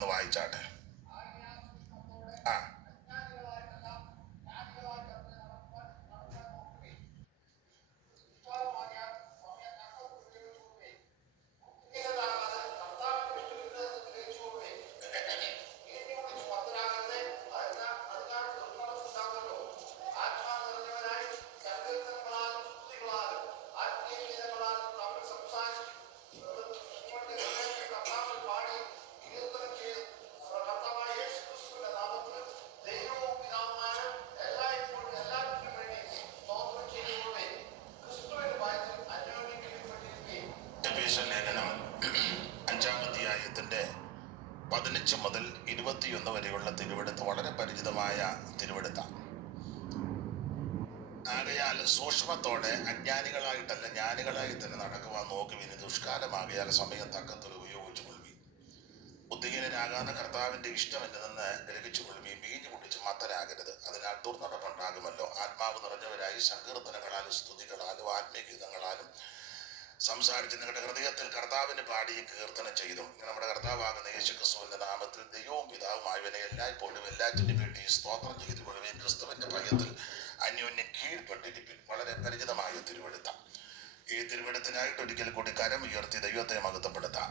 വായിച്ചാട്ടെ. ആ ലേഖനം 5-ാം അധ്യായത്തിന്റെ 15 മുതൽ 21 വരെയുള്ള തിരുവെടുത്ത് വളരെ പരിചിതമായ തിരുവെടുത്താണ്. ആകയാൽ സൂക്ഷ്മത്തോടെ അജ്ഞാനികളായിട്ടല്ല ജ്ഞാനികളായി തന്നെ നടക്കുവാൻ നോക്കുവിന്. ദുഷ്കാലമാകയാൽ സമയം തക്കത്തിൽ ഉപയോഗിച്ചു കൊള്ളുവി. ബുദ്ധിഹീനരാകാതെ കർത്താവിന്റെ ഇഷ്ടം എന്തെന്ന് ഗ്രഹിച്ചു കൊള്ളുവി. വീഞ്ഞു കുടിച്ച് മത്തരാകരുത്, അതിനാൽ ദുർനടപ്പുണ്ടാകുമല്ലോ. ആത്മാവ് നിറഞ്ഞവരായി സങ്കീർത്തനങ്ങളാലും സ്തുതികളാലും ആത്മീയഗീതങ്ങളാലും സംസാരിച്ച് നിങ്ങളുടെ ഹൃദയത്തിൽ കർത്താവിന് പാടിയും കീർത്തനം ചെയ്തു. നമ്മുടെ കർത്താവാകുന്ന യേശുക്രിസ്തുവിന്റെ നാമത്തിൽ ദൈവവും പിതാവുമായവനെ എല്ലായ്പ്പോഴും എല്ലാറ്റിനും വേണ്ടി സ്തോത്രം ചെയ്തു കൊള്ളുകയും ക്രിസ്തുവിന്റെ ഭയത്തിൽ അന്യോന്യം കീഴ്പ്പെട്ടിരിപ്പിൻ. വളരെ പരിചിതമായ തിരുവെടുത്താം. ഈ തിരുവെടുത്തിനായിട്ട് ഒരിക്കൽ കൂടി കരം ഉയർത്തി ദൈവത്തെ മഹത്വപ്പെടുത്താം.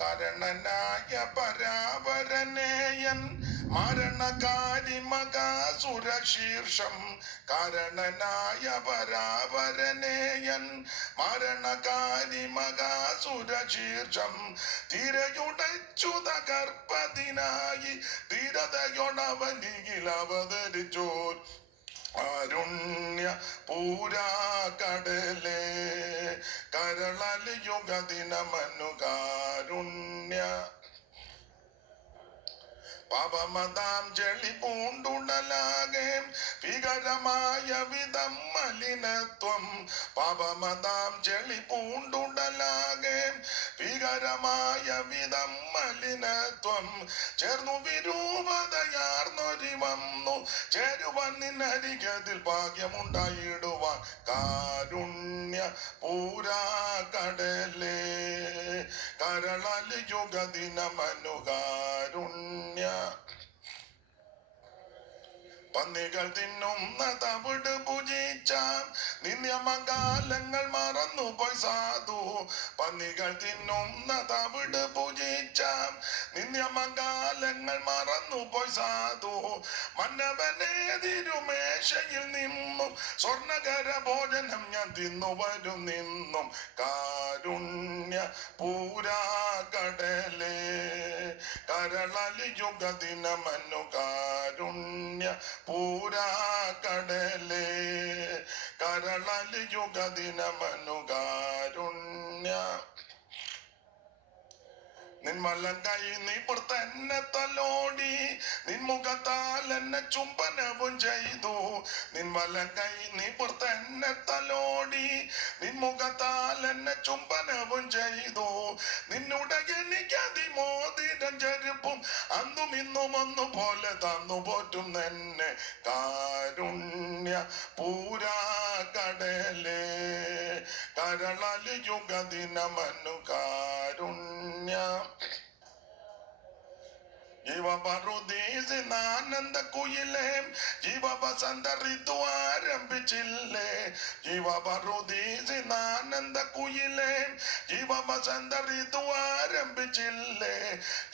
കരണനായ പരാവരനേയൻ മരണകാരി മകാസുരശീർഷം. കാരണനായ പരാവരനേയൻ മരണകാരി മകാസുരശീർഷം. തിരയുടച്ചു തകർപ്പതിനായി ധീരതയോടവനിയിൽ അവതരിച്ചോർ കാരുണ്യ പൂരാ കടലേ. കരളലി യുഗദിനമനു കാരുണ്യ. പാപമതാം ചെളി പൂണ്ടുടലാകെ ഭീകരമായ വിധം മലിനത്വം. പാപമതാം ചെളി പൂണ്ടുടലാകെ ഭീകരമായ വിധം മലിനത്വം. ചേർന്നു വിരൂപതയാർന്നൊരി വന്നു ചേരുവാൻ നിന്നരികതിൽ ഭാഗ്യമുണ്ടായിടുവാൻ. കാരുണ്യ പൂരാ കടലേ. കരളലി യുഗദിനമനു കാരുണ്യ. പന്നികൾ തിന്നുന്ന തവിട് ഭുജിച്ചാം നിന്യമകാലങ്ങൾ മറന്നുപോയി സാധു. പന്നികൾ തിന്നുന്ന തവിട് ഭുജിച്ചാം നിന്യമകാലങ്ങൾ മറന്നുപോയി സാധു. മന്നവനെ തിരുമേശയിൽ നിന്നും സ്വർണകര ഭോജനം ഞാൻ തിന്നുവരും നിന്നും. കാരുണ്യ പൂരാ കടലേ. കരളലി യുഗദിനമനു കാരുണ്യ പൂരാ കടലേ. കരളലി യുഗദിനമനു കാരുണ്യ. നിൻമല്ലം കൈ നീ പുറത്തെന്നെ തലോടി നിൻമുഖത്താൽ എന്നെ ചുംബനവും ചെയ്തു. നിൻവലം കൈ നീ പുറത്തെന്നെ തലോടി നിൻമുഖത്താൽ എന്നെ ചുംബനവും ചെയ്തു. നിന്നുടെ എനിക്ക് അതിമോതിരം ചെരുപ്പും അന്നും ഇന്നും ഒന്നുപോലെ തന്നു പോറ്റും എന്നെ. കാരുണ്യ പൂരാ കടലേ. കരളലി യുഗദിനമനു കാരുണ്യ. ജീവപറുദീസിനാനന്ദ കുയിലേ ജീവവസന്ത ഋതു ആരംഭിച്ചില്ലേ. ജീവപറുദീസിനാനന്ദ കുയിലേ ജീവവസന്ത ഋതു ആരംഭിച്ചില്ലേ.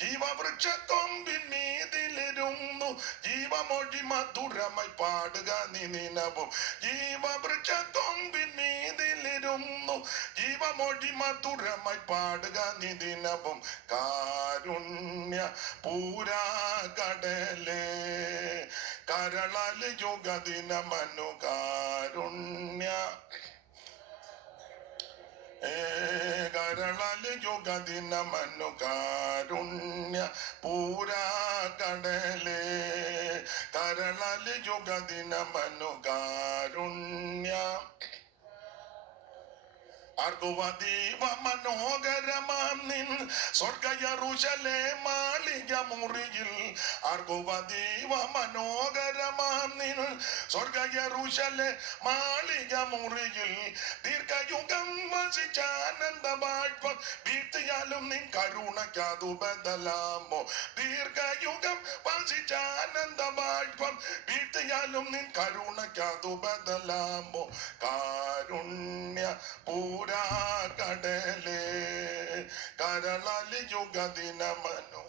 ജീവവൃക്ഷക്കൊമ്പിൻ മീതിലിരുന്നു ജീവമൊഴി മധുരമായി പാടുക നീ നിനവും. ജീവവൃക്ഷക്കൊമ്പിൻ മീതിലിരുന്നു ജീവമൊഴി മധുരമായി പാടുക നീ ദിനവും. കാരുണ്യ പൂരാ കടലേ. കരളലി യുഗദിനമനു കാരുണ്യ. കരളലി യുഗദിനമനു കാരുണ്യ പൂരാ കടലേ. കരളലി യുഗദിനമനു കാരുണ്യ. ആർക്കുവതീവ മനോഹരമാം നിൻ സ്വർഗ യെരൂശലേം മാളിക മുറിയിൽ, ആർക്കുവതീവ മനോഹരമാം നിൻ സ്വർഗ യെരൂശലേം മാളിക മുറിയിൽ, ദീർഘയുഗം വസിച്ചാനന്ദ ബാഷ്പം വീഴ്ത്തിയാലും നിൻ കരുണയ്ക്കതു ബദലാമോ. ദീർഘയുഗം വസിച്ചാനന്ദ ബാഷ്പം വീഴ്ത്തിയാലും നിൻ കരുണയ്ക്കതു ബദലാമോ. കാരുണ്യ പൂരാ കടലേ കരളലിയുഗ ദിനമനു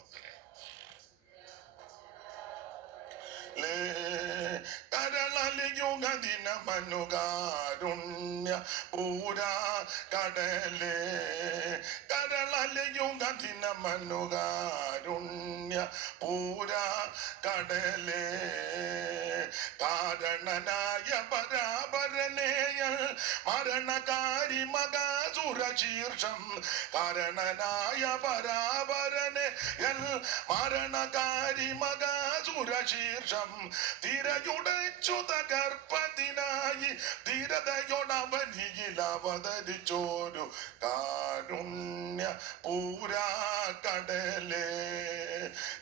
കരളലിയുഗ ദിനമനു കാരുണ്യ പൂരാ കടലേ കരളലിയുഗ ദിനമനു കാരുണ്യ പൂരാ കടലേ. കാരണനായ പരാപരനേയൽ മരണകാരി മകാസുരശീർഷം, കാരണനായ പരാപരനേയൽ മരണകാരി മകാസുരശീർഷം, തിരയുടച്ചു തകർപ്പതിനായി ധീരതയോടവനിയിൽ അവതരിച്ചോരു കാരുണ്യ പൂരാ കടലേ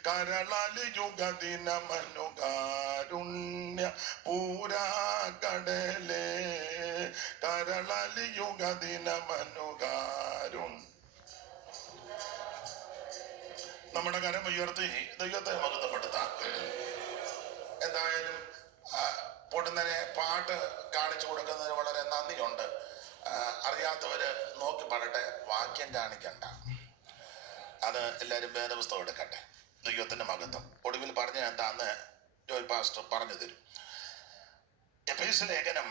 കരളലിയുഗ ദിനമനു കാരുണ്യ പൂരാ കടലേ കരളലിയുഗ ദിനമനു കാരുണ്യ. നമ്മുടെ കരം ഉയർത്തി ദൈവത്തെ മഹത്വപ്പെടുത്താം. എന്തായാലും പൊടുന്നനെ പാട്ട് കാണിച്ചു കൊടുക്കുന്നതിന് വളരെ നന്ദിയുണ്ട്. അറിയാത്തവര് നോക്കി പാടട്ടെ, വാക്യം കാണിക്കണ്ട. അത് എല്ലാവരും വേദപുസ്തകം എടുക്കട്ടെ. ദൈവത്തിന്റെ മഹത്വം. ഒടുവിൽ പറഞ്ഞ എന്താന്ന് ജോയ് പാസ്റ്റർ പറഞ്ഞു തരും. എഫേസ്യ ലേഖനം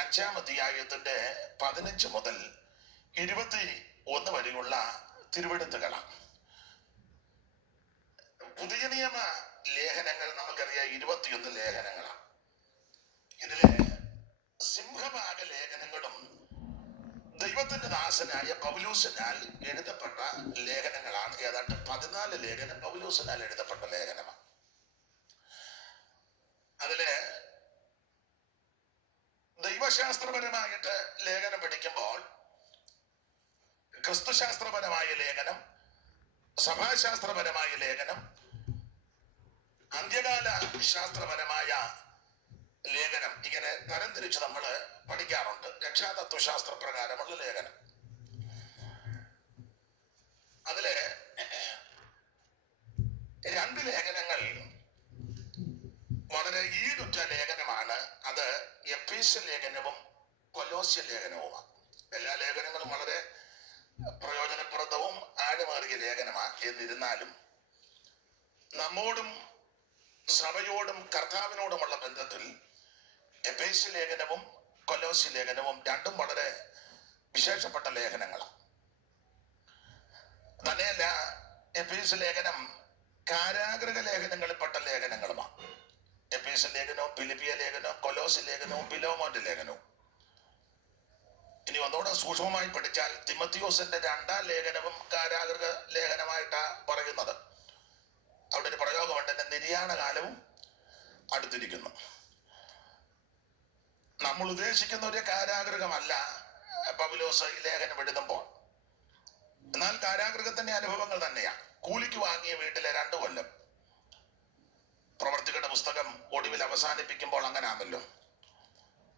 5-ാം അധ്യായത്തിന്റെ 15 മുതൽ 21 വരെയുള്ള തിരുവെഴുത്തുകളാണ്. പുതിയ നിയമ ലേഖനങ്ങൾ നമുക്കറിയാം 21 ലേഖനങ്ങളാണ്. ഇതിലെ സിംഹഭാഗ ലേഖനങ്ങളും ദൈവത്തിന്റെ ദാസനായ പൗലോസിനാൽ എഴുതപ്പെട്ട ലേഖനങ്ങളാണ്. ഏതാണ്ട് 14 ലേഖനം പൗലോസിനാൽ എഴുതപ്പെട്ട ലേഖനമാണ്. അതില് ദൈവശാസ്ത്രപരമായിട്ട് ലേഖനം പഠിക്കുമ്പോൾ ക്രിസ്തുശാസ്ത്രപരമായ ലേഖനം, സഭാശാസ്ത്രപരമായ ലേഖനം, അന്ത്യകാല ശാസ്ത്രപരമായ ലേഖനം, ഇങ്ങനെ തരംതിരിച്ച് നമ്മൾ പഠിക്കാറുണ്ട്. രക്ഷാതത്വശാസ്ത്ര പ്രകാരമുള്ള ലേഖനം. അതില് 2 ലേഖനങ്ങൾ വളരെ ഈടുറ്റ ലേഖനമാണ്. അത് എഫേസ്യ ലേഖനവും കൊലോസ്യ ലേഖനവുമാണ്. എല്ലാ ലേഖനങ്ങളും വളരെ പ്രയോജനപ്രദവും ആഴമേറിയ ലേഖനമാണ്. എന്നിരുന്നാലും നമ്മോടും സഭയോടും കർത്താവിനോടുമുള്ള ബന്ധത്തിൽ എഫേസ്യ ലേഖനവും കൊലോസ്യ ലേഖനവും രണ്ടും വളരെ വിശേഷപ്പെട്ട ലേഖനങ്ങളാണ്. തന്നെയല്ല, എഫേസ്യ ലേഖനം കാരാഗ്രഹ ലേഖനങ്ങളിൽപ്പെട്ട ലേഖനങ്ങളുമാണ്. എഫേസ്യ ലേഖനവും ഫിലിപ്പിയ ലേഖനവും കൊലോസ്യ ലേഖനവും ഫിലോമോന്റെ ലേഖനവും. ഇനി ഒന്നുകൂടെ സൂക്ഷ്മമായി പഠിച്ചാൽ തിമത്തിയോസിന്റെ 2-ാം ലേഖനവും കാരാഗ്രഹ ലേഖനമായിട്ടാ പറയുന്നത്. അവിടെ ഒരു പ്രയോഗമുണ്ട്, നിര്യാണ കാലവും അടുത്തിരിക്കുന്നു. നമ്മൾ ഉദ്ദേശിക്കുന്ന ഒരു കാരാഗ്രഹമല്ല പൗലോസ് ഈ ലേഖനം എഴുതുമ്പോൾ. എന്നാൽ കാരാഗ്രഹത്തിന്റെ അനുഭവങ്ങൾ തന്നെയാണ്. കൂലിക്ക് വാങ്ങിയ വീട്ടിലെ 2 കൊല്ലം. പ്രവർത്തികളുടെ പുസ്തകം ഒടുവിൽ അവസാനിപ്പിക്കുമ്പോൾ അങ്ങനാണല്ലോ.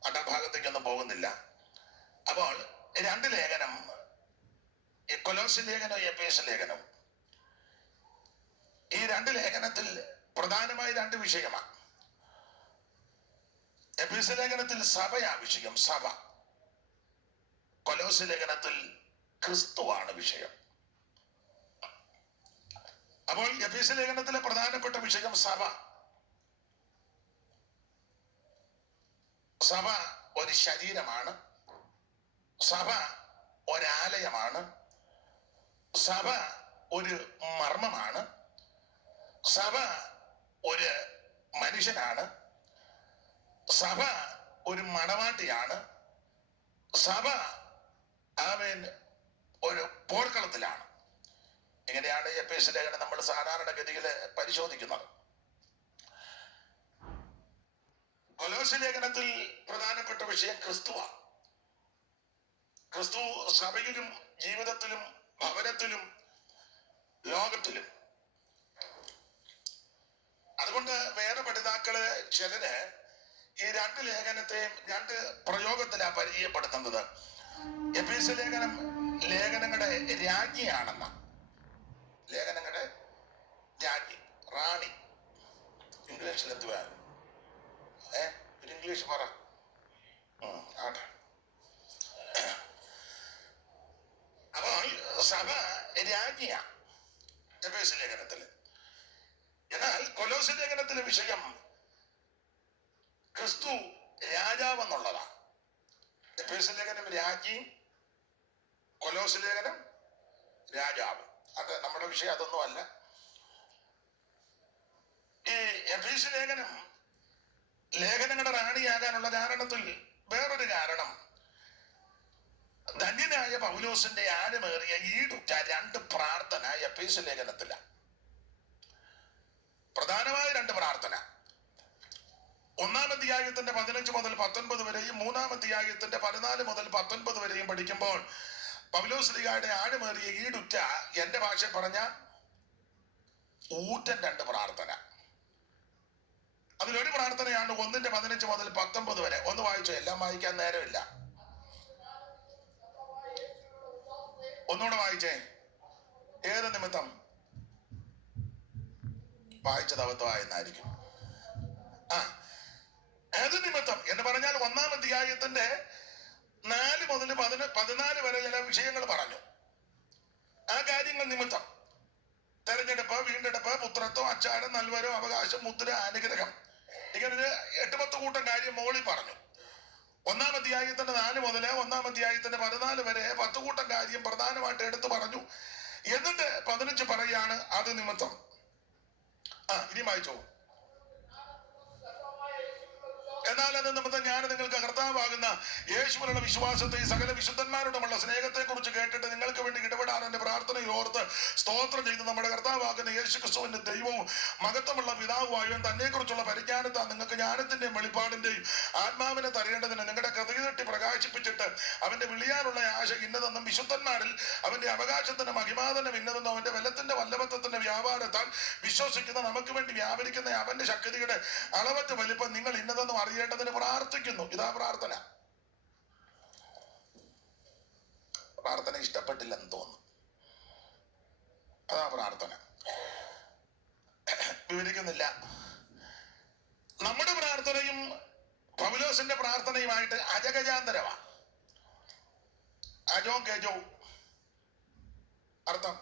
അടഭാഗത്തേക്കൊന്നും പോകുന്നില്ല. അപ്പോൾ 2 ലേഖനം, കൊലോസ്യ ലേഖനവും എഫേസ്യ ലേഖനവും, ഈ 2 ലേഖനത്തിൽ പ്രധാനമായി 2 വിഷയമാണ്. എഫേസ്യ ലേഖനത്തിൽ സഭയാ വിഷയം, സഭ. കൊലോസ്യ ലേഖനത്തിൽ ക്രിസ്തുവാണ് വിഷയം. അപ്പോൾ എഫേസ്യ ലേഖനത്തിലെ പ്രധാനപ്പെട്ട വിഷയം സഭ. സഭ ഒരു ശരീരമാണ്. സഭ ഒരാലയമാണ്. സഭ ഒരു മർമ്മമാണ്. സഭ ഒരു മനുഷ്യനാണ്. സഭ ഒരു മണവാട്ടിയാണ്. സഭ ഒരു പോർക്കളത്തിലാണ്. ഇങ്ങനെയാണ് എഫേസ്യ ലേഖനം നമ്മൾ സാധാരണഗതിയിൽ പരിശോധിക്കുന്നത്. കൊലോസ്യ ലേഖനത്തിൽ പ്രധാനപ്പെട്ട വിഷയം ക്രിസ്തുവാണ്. ക്രിസ്തു സഭയിലും ജീവിതത്തിലും ഭവനത്തിലും ലോകത്തിലും. അതുകൊണ്ട് വേറെ പഠിതാക്കള് ചിലര് ഈ രണ്ട് ലേഖനത്തെയും രണ്ട് പ്രയോഗത്തിലാണ് പരിചയപ്പെടുത്തുന്നത്. എഫേസ്യ ലേഖനം ലേഖനങ്ങളുടെ രാജ്ഞിയാണെന്ന, ലേഖനങ്ങളുടെ രാജ്ഞി, റാണി. ഇംഗ്ലീഷിൽ എന്തുവാ? ഒരു ഇംഗ്ലീഷ് പറ. ആട്ടെ. അപ്പോൾ സഭ രാജ്ഞിയാ എഫേസ്യ ലേഖനത്തില്. എന്നാൽ കൊലോസ്യ ലേഖനത്തിലെ വിഷയം ക്രിസ്തു രാജാവെന്നുള്ളതാണ്. എഫേസ്യ ലേഖനം രാജ്ഞിയും കൊലോസ്യ ലേഖനം രാജാവും. അത് നമ്മുടെ വിഷയം അതൊന്നും അല്ല. ഈ എഫേസ്യ ലേഖനം ലേഖനങ്ങളുടെ റാണിയാകാനുള്ള കാരണത്തിൽ വേറൊരു കാരണം, ധന്യനായ പൗലോസിന്റെ ആഴമേറിയ ഈടുറ്റ രണ്ട് പ്രാർത്ഥന എഫേസ്യ ലേഖനത്തിലാണ്. പ്രധാനമായ രണ്ട് പ്രാർത്ഥന. ഒന്നാം അധ്യായത്തിന്റെ 15 മുതൽ 19 വരെയും മൂന്നാം അധ്യായത്തിന്റെ 14 മുതൽ 19 വരെയും പഠിക്കുമ്പോൾ പൗലോസ്ലീഹായുടെ ആഴമേറിയ ഈടുറ്റ, എന്റെ ഭാഷ പറഞ്ഞ ഊറ്റൻ രണ്ട് പ്രാർത്ഥന. അതിലൊരു പ്രാർത്ഥനയാണ് 1:15 മുതൽ 19 വരെ. ഒന്ന് വായിച്ചോ, എല്ലാം വായിക്കാൻ നേരമില്ല. ഒന്നുകൂടെ വായിച്ചേ. ഏത് നിമിത്തം? വായിച്ചത് അബദ്ധമായെന്നായിരിക്കും. ഏത് നിമിത്തം എന്ന് പറഞ്ഞാൽ ഒന്നാം അധ്യായത്തിന്റെ 4 മുതൽ 14 വരെ ചില വിഷയങ്ങൾ പറഞ്ഞു. ആ കാര്യങ്ങൾ നിമിത്തം തെരഞ്ഞെടുപ്പ്, വീണ്ടെടുപ്പ്, പുത്രത്വം, അച്ചാരം, നൽവരം, അവകാശം, മുദ്ര, അനുഗ്രഹം, ഇങ്ങനെ 8-10 കൂട്ടം കാര്യം മോളിൽ പറഞ്ഞു. ഒന്നാം അധ്യായത്തിന്റെ 4 മുതൽ ഒന്നാം അധ്യായത്തിന്റെ 14 വരെ 10 കൂട്ടം കാര്യം പ്രധാനമായിട്ട് എടുത്തു പറഞ്ഞു. എന്നിട്ട് 15 പറയാണ് അത് നിമിത്തം. ഇനി വായിച്ചോ. എന്നാൽ അത് നിമിത്തം ഞാൻ നിങ്ങൾക്ക് കർത്താവാകുന്ന യേശുവിലുള്ള വിശ്വാസത്തെ സകല വിശുദ്ധന്മാരോടുമുള്ള സ്നേഹത്തെ കുറിച്ച് കേട്ടിട്ട് നിങ്ങൾക്ക് വേണ്ടി ഇടപെടാൻ എന്റെ പ്രാർത്ഥനയോർത്ത് സ്തോത്രം ചെയ്ത് നമ്മുടെ കർത്താവാകുന്ന യേശു ക്രിസ്തുവിന്റെ ദൈവവും മഹത്വമുള്ള പിതാവുമായും തന്നെ കുറിച്ചുള്ള പരിജ്ഞാനത്താൽ നിങ്ങൾക്ക് ജ്ഞാനത്തിന്റെയും വെളിപ്പാടിന്റെയും ആത്മാവിനെ തരേണ്ടതിന് നിങ്ങളുടെ ഹൃദയം തട്ടി പ്രകാശിപ്പിച്ചിട്ട് അവന്റെ വിളിയാനുള്ള ആശ ഇന്നതെന്നും വിശുദ്ധന്മാരിൽ അവന്റെ അവകാശത്തിന്റെ മഹിമാതനം ഇന്നതെന്നും അവന്റെ ബലത്തിന്റെ വല്ലഭത്വത്തിന്റെ വ്യാപാരത്താൽ വിശ്വസിക്കുന്ന നമുക്ക് വേണ്ടി വ്യാപരിക്കുന്ന അവന്റെ ശക്തിയുടെ അളവറ്റ വലിപ്പം നിങ്ങൾ ഇന്നതെന്നും അറിയേണ്ടതിന് പ്രാർത്ഥിക്കുന്നു. ഇതാ പ്രാർത്ഥന. പ്രാർത്ഥന ഇഷ്ടപ്പെട്ടില്ലെന്ന് തോന്നുന്നു. അതാ പ്രാർത്ഥന. വിവരിക്കുന്നില്ല. നമ്മുടെ പ്രാർത്ഥനയും പൗലോസിന്റെ പ്രാർത്ഥനയുമായിട്ട് അജഗജാന്തരമാണ്. അജോ ഗജോ അർത്ഥം.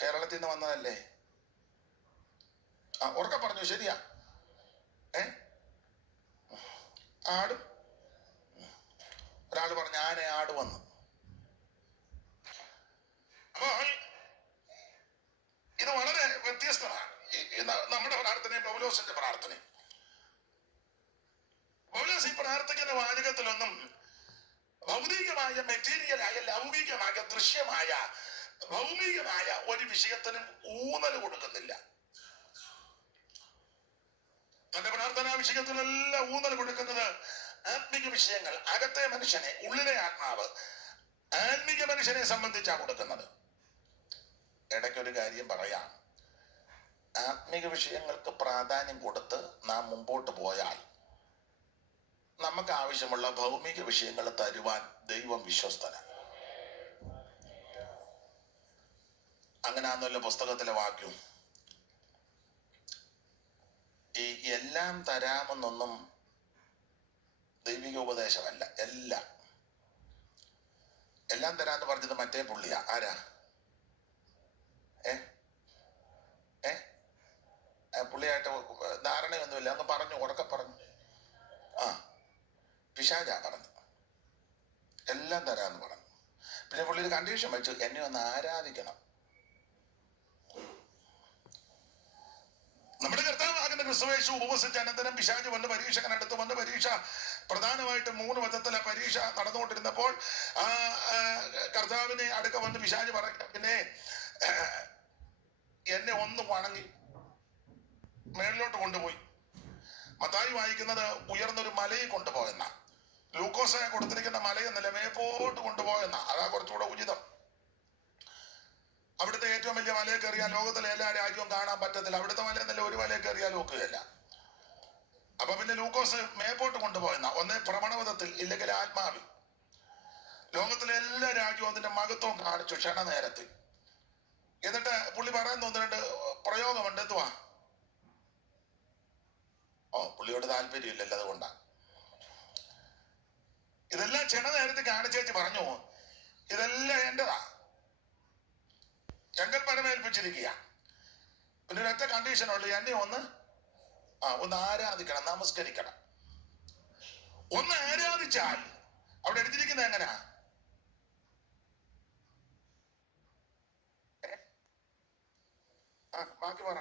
കേരളത്തിൽ നിന്ന് വന്നതല്ലേ? ഉറക്കെ പറഞ്ഞു. ശരിയാ. ആടും. ഒരാൾ പറഞ്ഞു ആനെ ആട് വന്നു. അപ്പോൾ ഇത് വളരെ വ്യത്യസ്തമാണ് നമ്മുടെ പ്രാർത്ഥനയും പൗലോസിന്റെ പ്രാർത്ഥനയും. പൗലോസ് ഈ പ്രാർത്ഥിക്കുന്ന വാചകത്തിലൊന്നും ഭൗതികമായ, മെറ്റീരിയലായ, ലൗകികമായ, ദൃശ്യമായ, ഭൗമികമായ ഒരു വിഷയത്തിനും ഊന്നൽ കൊടുക്കുന്നില്ല. തന്റെ പ്രാർത്ഥനാ വിഷയത്തിലെല്ലാം ഊന്നൽ കൊടുക്കുന്നത് ആത്മീക വിഷയങ്ങൾ, അകത്തെ മനുഷ്യനെ, ഉള്ളിലെ ആത്മാവ്, ആത്മീക മനുഷ്യനെ സംബന്ധിച്ചാണ് കൊടുക്കുന്നത്. ഇടയ്ക്കൊരു കാര്യം പറയാം. ആത്മീക വിഷയങ്ങൾക്ക് പ്രാധാന്യം കൊടുത്ത് നാം മുമ്പോട്ട് പോയാൽ നമുക്ക് ആവശ്യമുള്ള ഭൗമിക വിഷയങ്ങൾ തരുവാൻ ദൈവം വിശ്വസ്തനാണ്. അങ്ങനെയാണല്ലോ പുസ്തകത്തിലെ വാക്യം. ഈ എല്ലാം തരാമെന്നൊന്നും ദൈവിക ഉപദേശമല്ല. എല്ലാം തരാന്ന് പറഞ്ഞത് മറ്റേ പുള്ളിയാ. ആരാ? പുള്ളിയായിട്ട് ധാരണയൊന്നുമില്ല. അങ്ങ് പറഞ്ഞു, ഉറക്കെ പറഞ്ഞു. പിശാചാ പറഞ്ഞു എല്ലാം തരാന്ന് പറഞ്ഞു. പിന്നെ പുള്ളി ഒരു കണ്ടീഷൻ വെച്ചു, എന്നെ ഒന്ന് ആരാധിക്കണം. നമ്മുടെ കർത്താവാകുന്ന ക്രിസ്തുയേശു ഉപവസിച്ച അനന്തരം പിശാച് വന്ന് പരീക്ഷകനടുത്ത് വന്ന് പരീക്ഷ പ്രധാനമായിട്ട് 3 വിധത്തിലെ പരീക്ഷ നടന്നുകൊണ്ടിരുന്നപ്പോൾ കർത്താവിനെ അടുക്ക വന്ന് പിശാച് പറയും, പിന്നെ എന്നെ ഒന്ന് വണങ്ങി മേളിലോട്ട് കൊണ്ടുപോയി. മത്തായി വായിക്കുന്നത് ഉയർന്നൊരു മലയിൽ കൊണ്ടുപോയെന്ന. ലൂക്കോസ് കൊടുത്തിരിക്കുന്ന മലയെന്നല്ല, മേപ്പോട്ട് കൊണ്ടുപോയെന്ന. അതാ കുറച്ചുകൂടെ ഉചിതം. അവിടുത്തെ ഏറ്റവും വലിയ മലയിൽ കയറിയാൽ ലോകത്തിലെ എല്ലാ രാജ്യവും കാണാൻ പറ്റത്തില്ല. അവിടുത്തെ മലയെന്നല്ല, ഒരു മലയിൽ കയറിയാൽ ഒക്കുകയല്ല. അപ്പൊ പിന്നെ ലൂക്കോസ് മേപ്പോട്ട് കൊണ്ടുപോയെന്ന. ഒന്നേ ഭ്രമണപഥത്തിൽ, ഇല്ലെങ്കിൽ ആത്മാവിൽ. ലോകത്തിലെ എല്ലാ രാജ്യവും അതിന്റെ മഹത്വം കാണിച്ചു ക്ഷണനേരത്തിൽ. എന്നിട്ട് പുള്ളി പറയുന്ന ഒന്ന് രണ്ട് പ്രയോഗമുണ്ട്. എന്തുവാ? പുള്ളിയോട് താല്പര്യമില്ലല്ലോ, അതുകൊണ്ടാണ്. ഇതെല്ലാം ക്ഷണനേരത്തിൽ കാണിച്ചേച്ച് പറഞ്ഞു, ഇതെല്ലാം എന്റെതാ, എങ്കൽ പരമേൽപ്പിച്ചിരിക്കുക. പിന്നെ ഒരൊറ്റ കണ്ടീഷനുള്ളൂ, എന്നെ ഒന്ന് ആരാധിക്കണം, നമസ്കരിക്കണം. ഒന്ന് ആരാധിച്ചാൽ അവിടെ എടുത്തിരിക്കുന്നത് എങ്ങനെയാ? ബാക്കി പറ.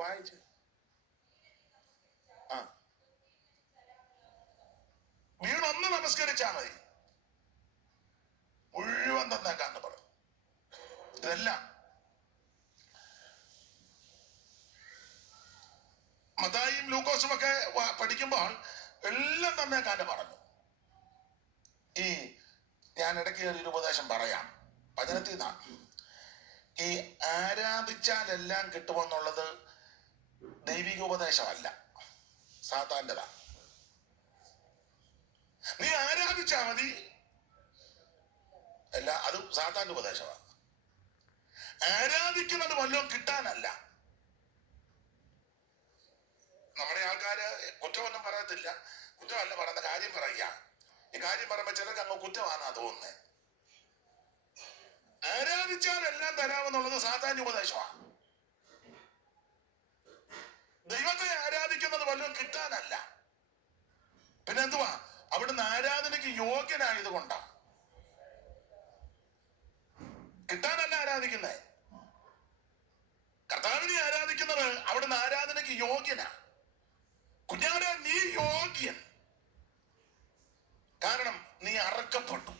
വായിച്ച് വീണൊന്ന് നമസ്കരിച്ചാ മതി, മുഴുവൻ തന്നേക്കാന്ന് പറഞ്ഞു. ഇതെല്ലാം മത്തായിയും ലൂക്കോസും ഒക്കെ പഠിക്കുമ്പോൾ എല്ലാം തന്നേക്കാന്ന് പറഞ്ഞു. ഞാൻ ഇടയ്ക്ക് ഒരു ഉപദേശം പറയാം വചനത്തിൽ നിന്നാ. ഈ ആരാധിച്ചാൽ എല്ലാം കിട്ടുമെന്നുള്ളത് ദൈവിക ഉപദേശമല്ല, സാത്താന്റെതാ. നീ ആരാധിച്ചാ മതി, അതും സാത്താന്റെ ഉപദേശമാണ്. ആരാധിക്കുന്നത് വല്ലതും കിട്ടാനല്ല. നമ്മുടെ ആൾക്കാര് കുറ്റമൊന്നും പറയത്തില്ല, കുറ്റമല്ല പറയുന്ന കാര്യം പറയുക. ഈ കാര്യം പറയുമ്പോ ചിലർക്ക് അങ്ങ് കുറ്റമാണെന്നാ തോന്നുന്നത്. ആരാധിച്ചാൽ എല്ലാം തരാമെന്നുള്ളത് സാത്താന്യ ഉപദേശമാണ്. ദൈവത്തെ ആരാധിക്കുന്നത് വല്ലതും കിട്ടാനല്ല. പിന്നെ എന്തുവാ? അവിടുന്ന് ആരാധനയ്ക്ക് യോഗ്യനായത് കൊണ്ടാ. കിട്ടാനല്ല ആരാധിക്കുന്നേ. കർത്താവിനെ ആരാധിക്കുന്നത് അവിടുന്ന് ആരാധനയ്ക്ക് യോഗ്യനാ. കുഞ്ഞാടെ, നീ യോഗ്യൻ. കാരണം നീ അറക്കപ്പെട്ടു.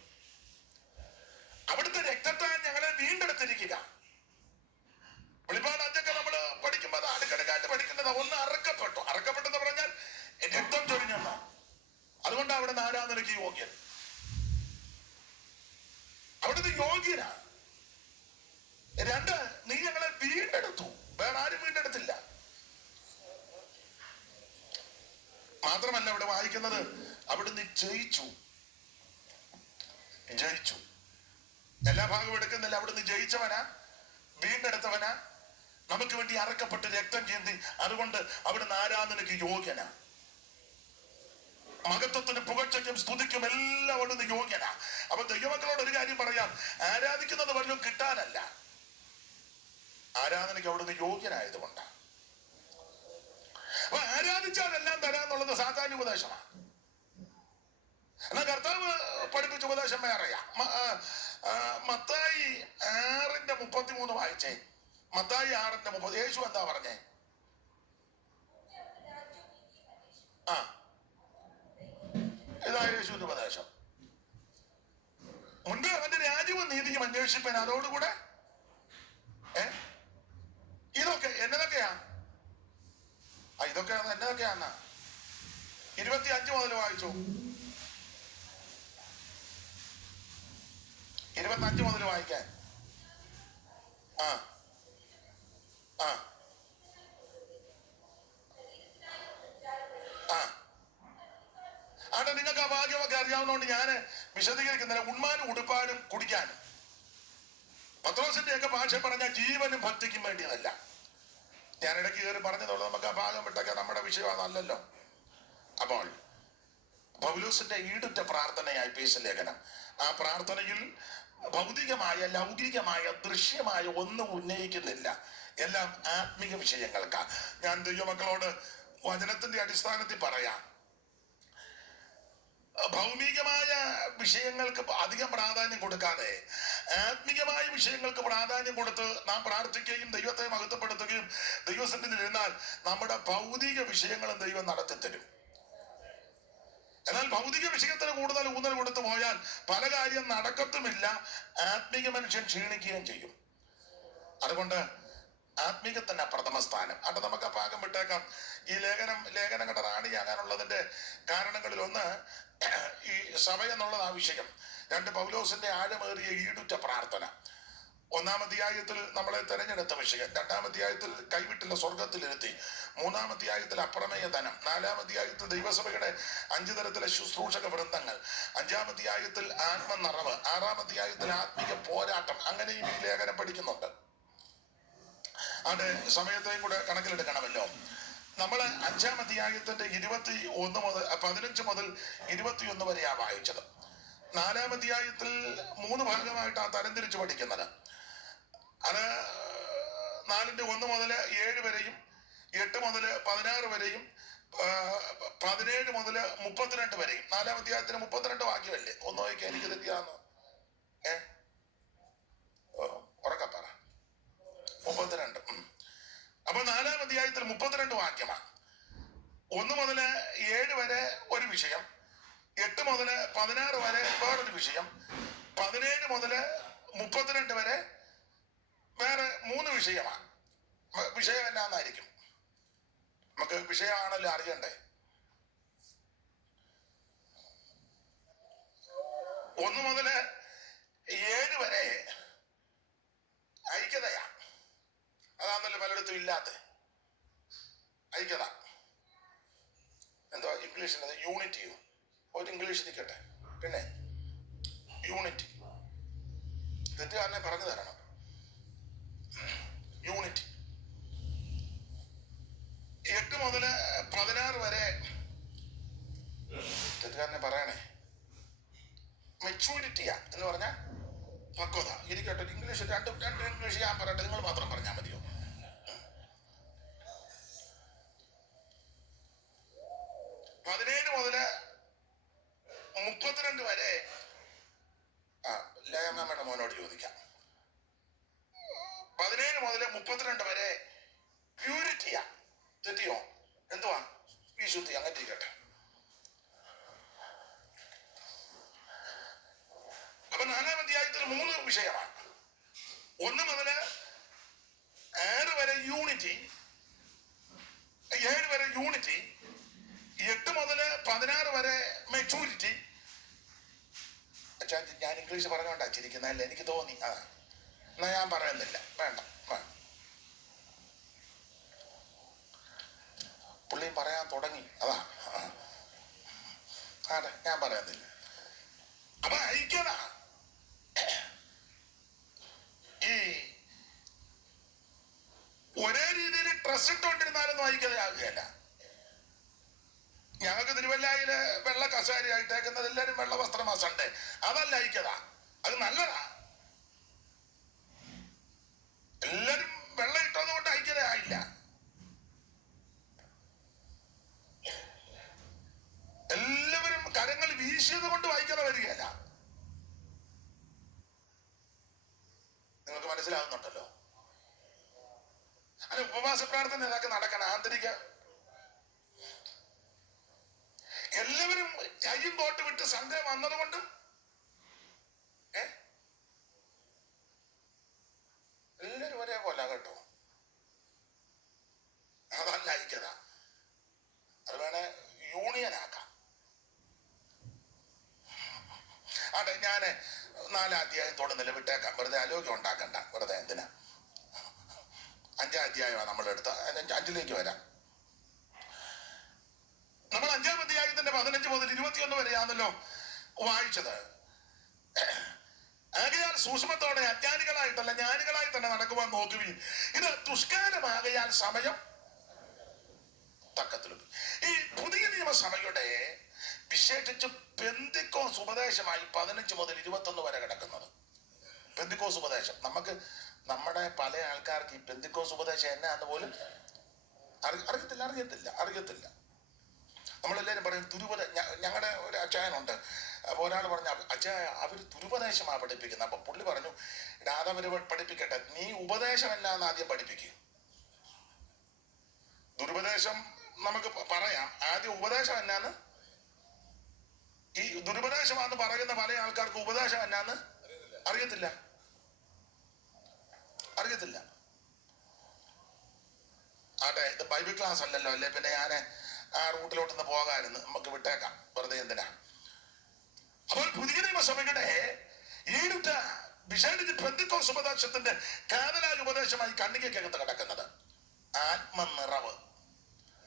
അവിടുത്തെ രക്തത്താൽ ഞങ്ങളെ വീണ്ടെടുത്തിരിക്കുക. വെളിപ്പാട് 5 നമ്മള് പഠിക്കുമ്പോൾ അടുക്കടുക്കായിട്ട് പഠിക്കുന്നത് ഒന്ന് അറക്കപ്പെട്ടു. അറക്കപ്പെട്ടെന്ന് പറഞ്ഞാൽ രക്തം ചൊരിഞ്ഞെന്ന. അതുകൊണ്ട് അവിടുന്ന് ആരാധനയ്ക്ക് യോഗ്യൻ. അവിടുന്ന് യോഗ്യനാ. 2, നീ ഞങ്ങളെ വീണ്ടെടുത്തു. വേറെ ആരും വീണ്ടെടുത്തില്ല. മാത്രമല്ല ഇവിടെ വായിക്കുന്നത് അവിടുന്ന് ജയിച്ചു. എല്ലാ ഭാഗവും എടുക്കുന്നില്ല. അവിടുന്ന് ജയിച്ചവനാ, വീണ്ടെടുത്തവനാ, നമുക്ക് വേണ്ടി അറക്കപ്പെട്ട് രക്തം ചിന്തി. അതുകൊണ്ട് അവിടുന്ന് ആരാധനയ്ക്ക് യോഗ്യനാ. മഹത്വത്തിനും പുകഴ്ചയ്ക്കും സ്തുതിക്കും എല്ലാം അവിടുന്ന് യോഗ്യനാ. അപ്പൊ ദൈവമക്കളോട് ഒരു കാര്യം പറയാം, ആരാധിക്കുന്നത് വല്ലതും കിട്ടാനല്ല, ആരാധനയ്ക്ക് അവിടുന്ന് യോഗ്യനായതുകൊണ്ടാണ്. അപ്പൊ ആരാധിച്ചാൽ എല്ലാം തരാന്നുള്ളത് സാധാരണ ഉപദേശമാണ്. എന്നാ കർത്താവ് പഠിപ്പിച്ച ഉപദേശം വേറെയാ. മത്തായി 6:33 വായിച്ചേ. മത്തായി 6:30. യേശു എന്താ പറഞ്ഞേ? ഇതാ യേശുവിന്റെ ഉപദേശം. മുൻപ് അവന്റെ രാജ്യവും നീതിയും അന്വേഷിപ്പൻ, അതോടുകൂടെ ഇതൊക്കെ എന്നതൊക്കെയാ? ഇതൊക്കെ എന്നതൊക്കെയാന്നാ? 25 മുതൽ വായിച്ചു. 25 മുതൽ വായിക്കാൻ. ആട്ടെ, നിങ്ങൾക്ക് ആ ഭാഗ്യമൊക്കെ അറിയാവുന്നതുകൊണ്ട് ഞാൻ വിശദീകരിക്കുന്നില്ല. ഉണ്മാനും ഉടുപ്പാനും കുടിക്കാനും. പത്രോസിന്റെ ഒക്കെ ഭാഷ പറഞ്ഞാൽ ജീവനും ഭക്തിക്കും വേണ്ടിയതല്ല. ഞാൻ ഇടയ്ക്ക് കയറി പറഞ്ഞതുള്ളൂ. നമുക്ക് ആ ഭാഗം വിട്ടൊക്കെ നമ്മുടെ വിഷയം അതല്ലല്ലോ. അപ്പോൾ പൗലോസിന്റെ ഈടുറ്റ പ്രാർത്ഥനയായി എഫേസ്യ ലേഖനം. ആ പ്രാർത്ഥനയിൽ ഭൗതികമായ, ലൗകികമായ, ദൃശ്യമായ ഒന്നും ഉന്നയിക്കുന്നില്ല. എല്ലാം ആത്മീക വിഷയങ്ങൾക്കാ. ഞാൻ ദൈവമക്കളോട് വചനത്തിന്റെ അടിസ്ഥാനത്തിൽ പറയാം. ഭൗമികമായ വിഷയങ്ങൾക്ക് അധികം പ്രാധാന്യം കൊടുക്കാതെ ആത്മീകമായ വിഷയങ്ങൾക്ക് പ്രാധാന്യം കൊടുത്ത് നാം പ്രാർത്ഥിക്കുകയും ദൈവത്തെ മഹത്വപ്പെടുത്തുകയും ദൈവസന്നിധിയിൽ ഇരുന്നാൽ നമ്മുടെ ഭൗതിക വിഷയങ്ങളും ദൈവം നടത്തിത്തരും. എന്നാൽ ഭൗതിക വിഷയത്തിന് കൂടുതൽ ഊന്നൽ കൊടുത്തു പോയാൽ പല കാര്യം നടക്കത്തുമില്ല, ആത്മീക മനുഷ്യൻ ക്ഷീണിക്കുകയും ചെയ്യും. അതുകൊണ്ട് ആത്മീകത്തിന് പ്രഥമ സ്ഥാനം. അത് നമുക്ക് ആ ഭാഗം വിട്ടേക്കാം. ഈ ലേഖനങ്ങളുടെ റാണിയാകാനുള്ളതിന്റെ കാരണങ്ങളിൽ ഒന്ന് ഈ സഭ എന്നുള്ളത് ആ വിഷയം. രണ്ട്, പൗലോസിന്റെ ആഴമേറിയ ഈടുറ്റ പ്രാർത്ഥന. ഒന്നാം അധ്യായത്തിൽ നമ്മളെ തെരഞ്ഞെടുത്ത വിഷയം. രണ്ടാം അധ്യായത്തിൽ കൈവിട്ടുള്ള സ്വർഗത്തിലിരുത്തി. മൂന്നാം അധ്യായത്തിൽ അപ്രമേയ ധനം. നാലാം അധ്യായത്തിൽ ദൈവസഭയുടെ 5 തരത്തിലെ ശുശ്രൂഷക വൃന്ദങ്ങൾ. 5-ാം അധ്യായത്തിൽ ആത്മനിറവ്. 6-ാം അധ്യായത്തിൽ ആത്മീയ പോരാട്ടം. അങ്ങനെയും ഈ ലേഖനം പഠിക്കുന്നുണ്ട്. അത് സമയത്തെയും കൂടെ കണക്കിലെടുക്കണമല്ലോ. നമ്മള് 5-ാം അധ്യായത്തിന്റെ 15 മുതൽ 21 വരെയാ വായിച്ചത്. 4-ാം അധ്യായത്തിൽ 3 ഭാഗമായിട്ടാണ് തരംതിരിച്ച് പഠിക്കുന്നത്. അത് 4-1 മുതൽ 7 വരെയും 8 മുതൽ 16 വരെയും 17 മുതൽ 32 വരെയും. 4-ാം അധ്യായത്തിന് 32 വാക്യമല്ലേ? ഒന്ന് നോക്കിയാൽ എനിക്ക് തെറ്റിയാന്ന് ഉറക്കപ്പറ. 32. അപ്പൊ 4-ാം അധ്യായത്തിൽ 32 വാക്യമാണ്. 1 മുതൽ 7 വരെ ഒരു വിഷയം, 8 മുതൽ 16 വരെ വേറൊരു വിഷയം, 17 മുതൽ 32 വരെ വേറെ 3 വിഷയമാണ്. വിഷയം എന്നാന്നായിരിക്കും? നമുക്ക് വിഷയമാണല്ലോ അറിയണ്ടേ. 1 മുതൽ 7 വരെ ഐക്യതയാ. അതാണല്ലോ പലയിടത്തും ഇല്ലാത്ത ഐക്യത. എന്തോ ഇംഗ്ലീഷിൽ യൂണിറ്റിയോ, ഒരു ഇംഗ്ലീഷ് നിൽക്കട്ടെ. പിന്നെ യൂണിറ്റി തെറ്റുകാരനെ പറഞ്ഞു തരണം. യൂണിറ്റി. 8 മുതൽ 16 വരെ തെറ്റുകാരനെ പറയണേ. മെച്യൂരിറ്റിയാ എന്ന് പറഞ്ഞാൽ പക്വത. ഇരിക്കട്ടെ. ഇംഗ്ലീഷ് രണ്ട് ഇംഗ്ലീഷ് ഞാൻ പറയട്ടെ, നിങ്ങൾ മാത്രം പറഞ്ഞാൽ മതിയോ? 17 മുതൽ 32 വരെ ലയമമ്മയുടെ മോനോട് ചോദിക്കാം. 17 മുതൽ 32 വരെ പ്യൂരിറ്റിയാ. തെറ്റിയോ? എന്തുവാ? വിശുദ്ധി. അങ്ങനെ ഇരിക്കട്ടെ. അപ്പൊ 4-ാം അധ്യായത്തിൽ 3 വിഷയമാണ്. 1 മുതൽ 6 വരെ യൂണിറ്റി, 7 വരെ യൂണിറ്റി, 8 മുതൽ 16 വരെ മെച്ചൂരിറ്റി. ഞാൻ ഇംഗ്ലീഷ് പറഞ്ഞോണ്ടാ ചിരിക്കുന്നതല്ലേ? എനിക്ക് തോന്നി. എന്നാ ഞാൻ പറയുന്നില്ല, വേണ്ട. പുള്ളിയും പറയാൻ തുടങ്ങി. അതാ അതെ, ഞാൻ പറയുന്നില്ല. അപ്പൊ ഐക്യത ഈ ഒരേ രീതിയിൽ ഡ്രസ് ഇട്ടുകൊണ്ടിരുന്നാലൊന്നും ഐക്യതയാകുകയല്ല. ഞങ്ങൾക്ക് തിരുവല്ലായില് വെള്ള കസാരി ആയിട്ടേക്കുന്നത് എല്ലാവരും വെള്ള വസ്ത്രമാ സൺഡേ. അതല്ല ഐക്യത. അത് നല്ലതാ. എല്ലാരും വെള്ള ഇട്ടത് കൊണ്ട് ഐക്യത ആയില്ല. എല്ലാവരും കരങ്ങൾ വീശിയത് കൊണ്ട് ഐക്യത വരികയല്ല. നിങ്ങൾക്ക് മനസ്സിലാവുന്നുണ്ടല്ലോ? അത് ഉപവാസ പ്രാർത്ഥന ഇതൊക്കെ നടക്കണം. ആന്തരിക എല്ലാവരും കയ്യും കോട്ട് വിട്ട് സൺഡേ വന്നതുകൊണ്ടും എല്ലാവരും ഒരേപോലെ കേട്ടോ. അതല്ല ഐക്യത. അത് വേണേ യൂണിയനാക്കാം. അതെ, ഞാന് 4-ാം അധ്യായം തൊടുന്നില്ല, വിട്ടേക്കാം. വെറുതെ അലോക്യം ഉണ്ടാക്കണ്ട. വെറുതെ എന്തിനാ? 5-ാം അധ്യായമാണ് നമ്മൾ എടുത്ത. 5-ലേക്ക് വരാം. നമ്മൾ 5-ാം അധ്യായത്തിന്റെ 15 മുതൽ 21 വരെയാണല്ലോ വായിച്ചത്. ആകയാൽ സൂക്ഷ്മത്തോടെ അജ്ഞാനികളായിട്ടല്ല ജ്ഞാനികളായി തന്നെ നടക്കുവാൻ നോക്കുവിൻ. ഇത് ദുഷ്കാലമാകയാൽ സമയം തക്കത്തിലും. ഈ പുതിയ നിയമസഭയുടെ വിശേഷിച്ച് പെന്തിക്കോസ് ഉപദേശമായി 15 മുതൽ 21 വരെ കിടക്കുന്നത്. പെന്തിക്കോസ് ഉപദേശം നമുക്ക്, നമ്മുടെ പല ആൾക്കാർക്ക് ഈ പെന്തിക്കോസ് ഉപദേശം എന്നാന്ന് പോലും അറിയത്തില്ല. നമ്മളെല്ലാവരും പറയും ഞങ്ങളുടെ ഒരു അച്ചായനുണ്ട്. അപ്പൊ ഒരാൾ പറഞ്ഞു, അച്ചായ അവർ ദുരുപദേശമാ പഠിപ്പിക്കുന്നത്. അപ്പൊ പുള്ളി പറഞ്ഞു, രാധവര് പഠിപ്പിക്കട്ടെ, നീ ഉപദേശം എന്നാന്ന് ആദ്യം പഠിപ്പിക്കുക. ദുരുപദേശം നമുക്ക് പറയാം, ആദ്യം ഉപദേശം എന്നാന്ന്. ഈ ദുരുപദേശമാന്ന് പറയുന്ന പല ആൾക്കാർക്ക് ഉപദേശം എന്നാന്ന് അറിയത്തില്ല. ആട്ടെ, ഇത് ബൈബിൾ ക്ലാസ് അല്ലല്ലോ, അല്ലേ പിന്നെ ഞാൻ ആ റൂട്ടിലോട്ടൊന്ന് പോകാമായിരുന്നു. നമുക്ക് വിട്ടേക്കാം, വെറുതെ എന്തിനാ. അപ്പോൾ പുതിയ നിയമസഭയുടെ ഈടുറ്റ വിശേഷിച്ച് പെന്തക്കോസ്ത് ഉപദേശത്തിന്റെ കാതലായ ഉപദേശമായി കണ്ണികയ്ക്കകത്ത് കിടക്കുന്നത് ആത്മനിറവ്.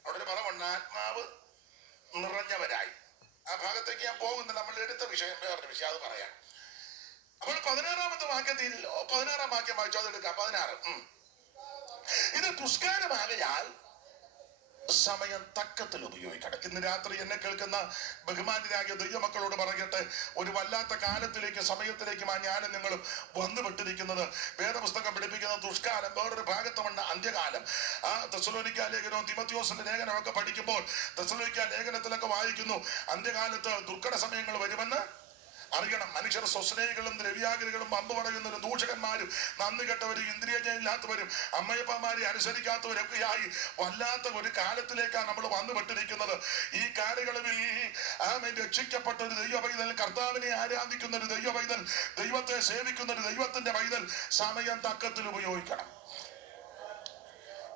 അവിടെ ഒരു പദമുണ്ട്, ആത്മാവ് നിറഞ്ഞവരായി. ആ ഭാഗത്തേക്ക് ഞാൻ പോകുന്നില്ല, നമ്മൾ എടുത്ത വിഷയം വേറൊരു വിഷയം, അത് പറയാം. അപ്പോൾ 16-ാമത്തെ വാക്യത്തിൽ 16-ാം വാക്യം വായിച്ചു, അതെടുക്കാം. 16. ഇത് ദുഷ്കാരമാകയാൽ സമയം തക്കത്തിൽ ഉപയോഗിക്കണം. ഇന്ന് രാത്രി എന്നെ കേൾക്കുന്ന ബഹുമാന്യരായ ദൈവമക്കളോട് പറയട്ടെ, ഒരു വല്ലാത്ത കാലത്തിലേക്ക് സമയത്തിലേക്കുമാണ് ഞാനും നിങ്ങളും വന്നുപെട്ടിരിക്കുന്നത്. വേദപുസ്തകം പഠിപ്പിക്കുന്ന ദുഷ്കാലം, വേറൊരു ഭാഗത്തുമുണ്ട് അന്ത്യകാലം. ആ തെസ്സലോനിക്ക ലേഖനവും തിമോഥെയോസിന്റെ ലേഖനമൊക്കെ പഠിക്കുമ്പോൾ തെസ്സലോനിക്ക ലേഖനത്തിലൊക്കെ വായിക്കുന്നു, അന്ത്യകാലത്ത് ദുർഘട സമയങ്ങൾ വരുമെന്ന് അറിയണം. മനുഷ്യർ സ്വസ്നേഹികളും ദ്രവ്യാഗ്രഹികളും പമ്പ് പറയുന്നവരും ദൂഷകന്മാരും നന്ദി കെട്ടവരും ഇന്ദ്രിയജ്ഞയില്ലാത്തവരും അമ്മയപ്പന്മാരെ അനുസരിക്കാത്തവരൊക്കെയായി വല്ലാത്ത ഒരു കാലത്തിലേക്കാണ് നമ്മൾ വന്നുപെട്ടിരിക്കുന്നത്. ഈ കാലയളവിൽ രക്ഷിക്കപ്പെട്ട ഒരു ദൈവ പൈതൽ, കർത്താവിനെ ആരാധിക്കുന്ന ഒരു ദൈവ പൈതൽ, ദൈവത്തെ സേവിക്കുന്ന ഒരു ദൈവത്തിന്റെ പൈതൽ സമയം തക്കത്തിൽ ഉപയോഗിക്കണം.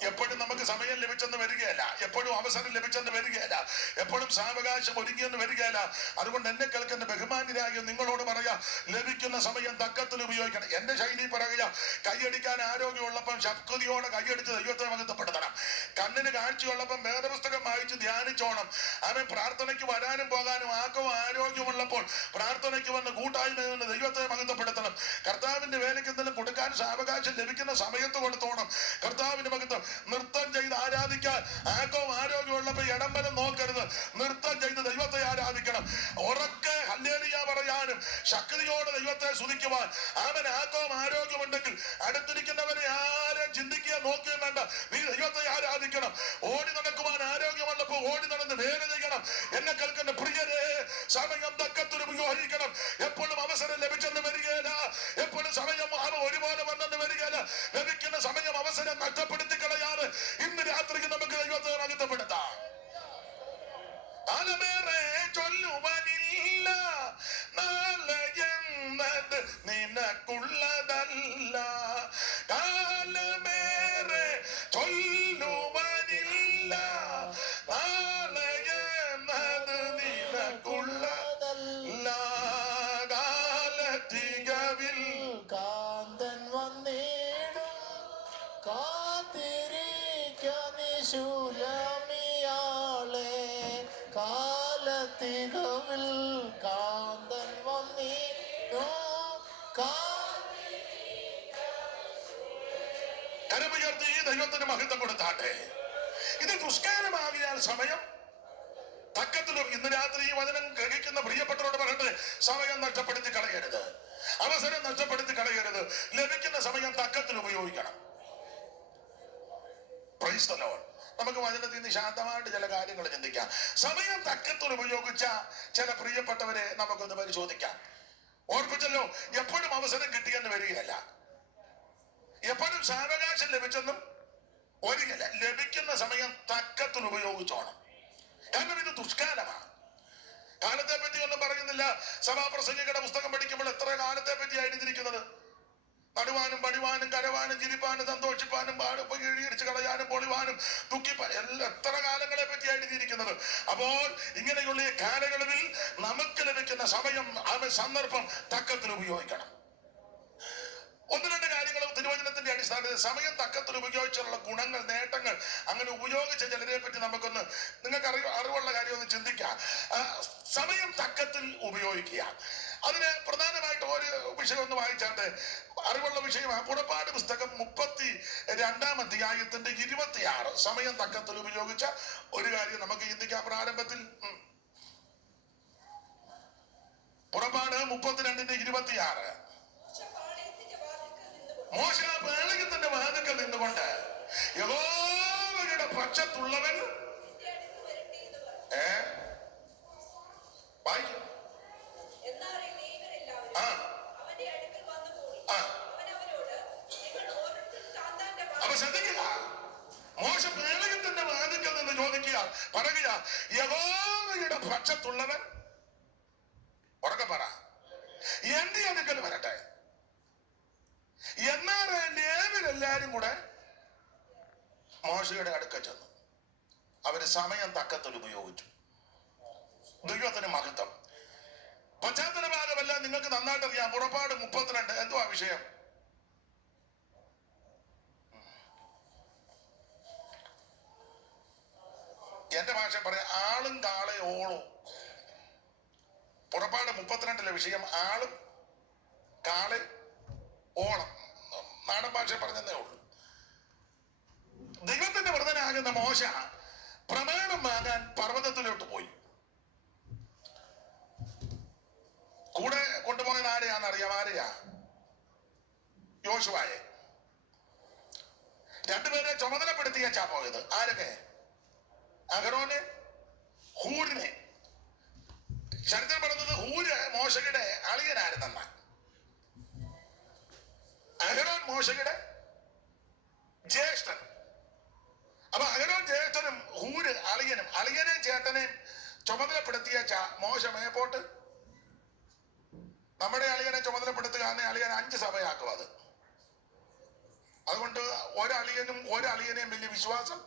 എപ്പോഴും നമുക്ക് സമയം ലഭിച്ചെന്ന് വരികയല്ല, എപ്പോഴും അവസരം ലഭിച്ചെന്ന് വരികയല്ല, എപ്പോഴും സാവകാശം ഒരുങ്ങിയെന്ന് വരികയല്ല. അതുകൊണ്ട് എന്നെ കേൾക്കുന്ന ബഹുമാന്യരായ നിങ്ങളോട് പറയാ, ലഭിക്കുന്ന സമയം തക്കത്തിൽ ഉപയോഗിക്കണം. എന്റെ ശൈലി പറയുക, കൈയടിക്കാൻ ആരോഗ്യമുള്ളപ്പം ശക്തിയോടെ കൈയടിച്ച് ദൈവത്തെ മഹത്വപ്പെടുത്തണം. കണ്ണിന് കാഴ്ചയുള്ളപ്പം വേദപുസ്തകം വായിച്ച് ധ്യാനിച്ചോണം. അവൻ പ്രാർത്ഥനയ്ക്ക് വരാനും പോകാനും ആക്കവും ആരോഗ്യമുള്ളപ്പോൾ പ്രാർത്ഥനയ്ക്ക് വന്ന് കൂട്ടായ്മ വന്ന് ദൈവത്തെ മഹത്വപ്പെടുത്തണം. കർത്താവിന്റെ വേലയ്ക്ക് എന്തെങ്കിലും കൊടുക്കാൻ സാവകാശം ലഭിക്കുന്ന സമയത്ത് കൊടുത്തോണം. കർത്താവിന്റെ മഹത്വം നൃത്തം ചെയ്ത് ആരാധിക്കാൻ ആക്കവും ആരോഗ്യമുള്ളപ്പോ ഇടംബലം നോക്കരുത്. നൃത്തം ചെയ്ത് ദൈവത്തെ ആരാധിക്കണം. ഉറക്കെ ഹല്ലേലൂയ പറയാനും ശക്തിയോടെ ദൈവത്തെ സ്തുതിക്കുവാൻ അവൻ ആക്കവും ആരോഗ്യമുണ്ടെങ്കിൽ അടുത്തിരിക്കുന്നവരെ ആരും ചിന്തിക്കുക നോക്കുകയും വേണ്ട, നീ ദൈവത്തെ ആരാധിക്കണം. ഓടി നടക്കുവാൻ ആരോഗ്യമുള്ളപ്പോ ഓടി നടന്ന് വേല ചെയ്യണം. എന്നെ കേൾക്കുന്ന പ്രിയരെ, സമയം തക്കത്തിൽ ഉപയോഗിക്കണം. എപ്പോഴും അവസരം ലഭിച്ചെന്ന് വരികയില്ല, എപ്പോഴും സമയം ഒരുപോലെ വന്നെന്ന് വരികയില്ല. ലഭിക്കുന്ന സമയം അവസരം നഷ്ടപ്പെടുത്തി കളയാതെ ഇന്ന് രാത്രിക്ക് നമുക്ക് ദൈവത്തെ മഹത്വപ്പെടുത്താം. കാലമേറെ ചൊല്ലുവാനില്ല, നാളെ എന്നത് നിനക്കുള്ളതല്ല. കാലമേറെ ചൊല്ലുവാനില്ല, നാളെ എന്നത് നിനക്കുള്ളതല്ല. കാലത്തികവിൽ കാന്തൻ വന്നിടും, കാത്തിരിക്കനിശൂലമിയാളെ. കാലത്തികവിൽ കാന്തൻ വന്നിടും. കരമുയർത്തി ദൈവത്തിന് മഹത്വം കൊടുത്താട്ടെ. ഇത് ദുഷ്കാരമാകിയാൽ സമയം തക്കത്തിലും. ഇന്ന് രാത്രി ഈ വചനം ഗ്രഹിക്കുന്ന പ്രിയപ്പെട്ടവരോട് പറയട്ടെ, സമയം നഷ്ടപ്പെടുത്തി കളയരുത്, അവസരം നഷ്ടപ്പെടുത്തി കളയരുത്. ലഭിക്കുന്ന സമയം തക്കത്തിൽ ഉപയോഗിക്കണം. Praise the Lord. നമുക്ക് വചനത്തിൽ നിന്ന് ശാന്തമായിട്ട് ചില കാര്യങ്ങൾ ചിന്തിക്കാം. സമയം തക്കത്തിൽ ഉപയോഗിച്ച ചില പ്രിയപ്പെട്ടവരെ നമുക്കൊന്ന് പരിശോധിക്കാം. ഓർപ്പിച്ചല്ലോ, എപ്പോഴും അവസരം കിട്ടിയെന്ന് വരികയല്ല, എപ്പോഴും സാവകാശം ലഭിച്ചെന്നും വരികയല്ല. ലഭിക്കുന്ന സമയം തക്കത്തിൽ ഉപയോഗിച്ചോണം. കാരണം ഇത് ദുഷ്കാലമാണ്. കാലത്തെ പറ്റി ഒന്നും പറയുന്നില്ല. സഭാപ്രസംഗികളുടെ പുസ്തകം പഠിക്കുമ്പോൾ എത്ര കാലത്തെ പറ്റി എഴുതിയിരിക്കുന്നത്. നടുവാനും പണിവാനും കരവാനും ചിരിപ്പാനും സന്തോഷിപ്പാനും ഇടിച്ചു കളയാനും പൊളിവാനും ദുഃഖിപ്പാനും എത്ര കാലങ്ങളെ പറ്റി എഴുതിയിരിക്കുന്നത്. അപ്പോൾ ഇങ്ങനെയുള്ള ഈ കാലയളവിൽ നമുക്ക് ലഭിക്കുന്ന സമയം, സന്ദർഭം തക്കത്തിൽ ഉപയോഗിക്കണം. ഒന്ന് രണ്ട് കാര്യങ്ങൾ തിരുവചനത്തിന്റെ അടിസ്ഥാനത്തിൽ സമയം തക്കത്തിൽ ഉപയോഗിച്ചുള്ള ഗുണങ്ങൾ, നേട്ടങ്ങൾ, അങ്ങനെ ഉപയോഗിച്ച ചിലരെ പറ്റി നമുക്കൊന്ന്, നിങ്ങൾക്ക് അറിവുള്ള കാര്യം ഒന്ന് ചിന്തിക്കാം. സമയം തക്കത്തിൽ ഉപയോഗിക്കുക. അതിന് പ്രധാനമായിട്ട് ഒരു വിഷയം ഒന്ന് വായിച്ചാട്ടെ. അറിവുള്ള വിഷയമാണ്. പുറപ്പാട് പുസ്തകം 32-ാം അധ്യായത്തിന്റെ 26. സമയം തക്കത്തിൽ ഉപയോഗിച്ച ഒരു കാര്യം നമുക്ക് ചിന്തിക്കാം. പ്രാരംഭത്തിൽ പുറപ്പാട് 32:26. മോശ പാളയത്തിന്റെ വാതിൽക്കൽ നിന്നുകൊണ്ട് യഹോവയുടെ പക്ഷത്തുള്ളവൻ വായിക്കും. അപ്പൊ ശ്രദ്ധിക്കുക, മോശ പാളയത്തിന്റെ വാതിൽക്കൽ നിന്ന് ചോദിക്കുക, പറയുക, യഹോവയുടെ പക്ഷത്തുള്ളവൻ, ഉറക്കെ പറ, എന്റെ അടുക്കൽ വരട്ടെ. എന്നാണ് ലേവ്യരെല്ലാരും കൂടെ മോശ മോശയുടെ അടുക്ക ചെന്നു. അവര് സമയം തക്കത്തിൽ ഉപയോഗിച്ചു. ദൈവത്തിന് മഹത്വം. പശ്ചാത്തല ഭാഗമെല്ലാം നിങ്ങൾക്ക് നന്നായിട്ട് അറിയാം. പുറപ്പാട് 32 എന്തുവാ വിഷയം? എന്റെ ഭാഷ പറയാം, ആളും കാളെ ഓളോ. പുറപ്പാട് 32 വിഷയം ആളും കാളെ ഓളം. നാടൻ ഭാഷ പറഞ്ഞതേ ഉള്ളൂ. ദൈവത്തിന്റെ വൃതനാകുന്ന മോശ പ്രമാണം വാങ്ങാൻ പർവ്വതത്തിലോട്ട് പോയി. കൂടെ കൊണ്ടുപോയത് ആരെയാണെന്നറിയാം? ആരെയാ? യോശുവയെ. രണ്ടുപേരെ ചുമതലപ്പെടുത്തിയാ പോയത്. ആരൊക്കെ? അഹരോനെ, ഹൂരിനെ. ചരിത്രം പറയുന്നത് ഹൂര് മോശയുടെ അളിയനായിരുന്നെന്ന. അഹരോൻ മോശയുടെ ജ്യേഷ്ഠൻ. അപ്പൊ അഹരോൻ ജ്യേഷ്ഠനും ഹൂര് അളിയനും. അളിയനെയും ചേട്ടനെയും ചുമതലപ്പെടുത്തിയ മോശ മേപ്പോട്ട് നമ്മുടെ അളിയനെ ചുമതലപ്പെടുത്തുക. അളിയൻ 5 സഭയാക്കും അത്. അതുകൊണ്ട് ഒരളിയനെയും വലിയ വിശ്വാസം.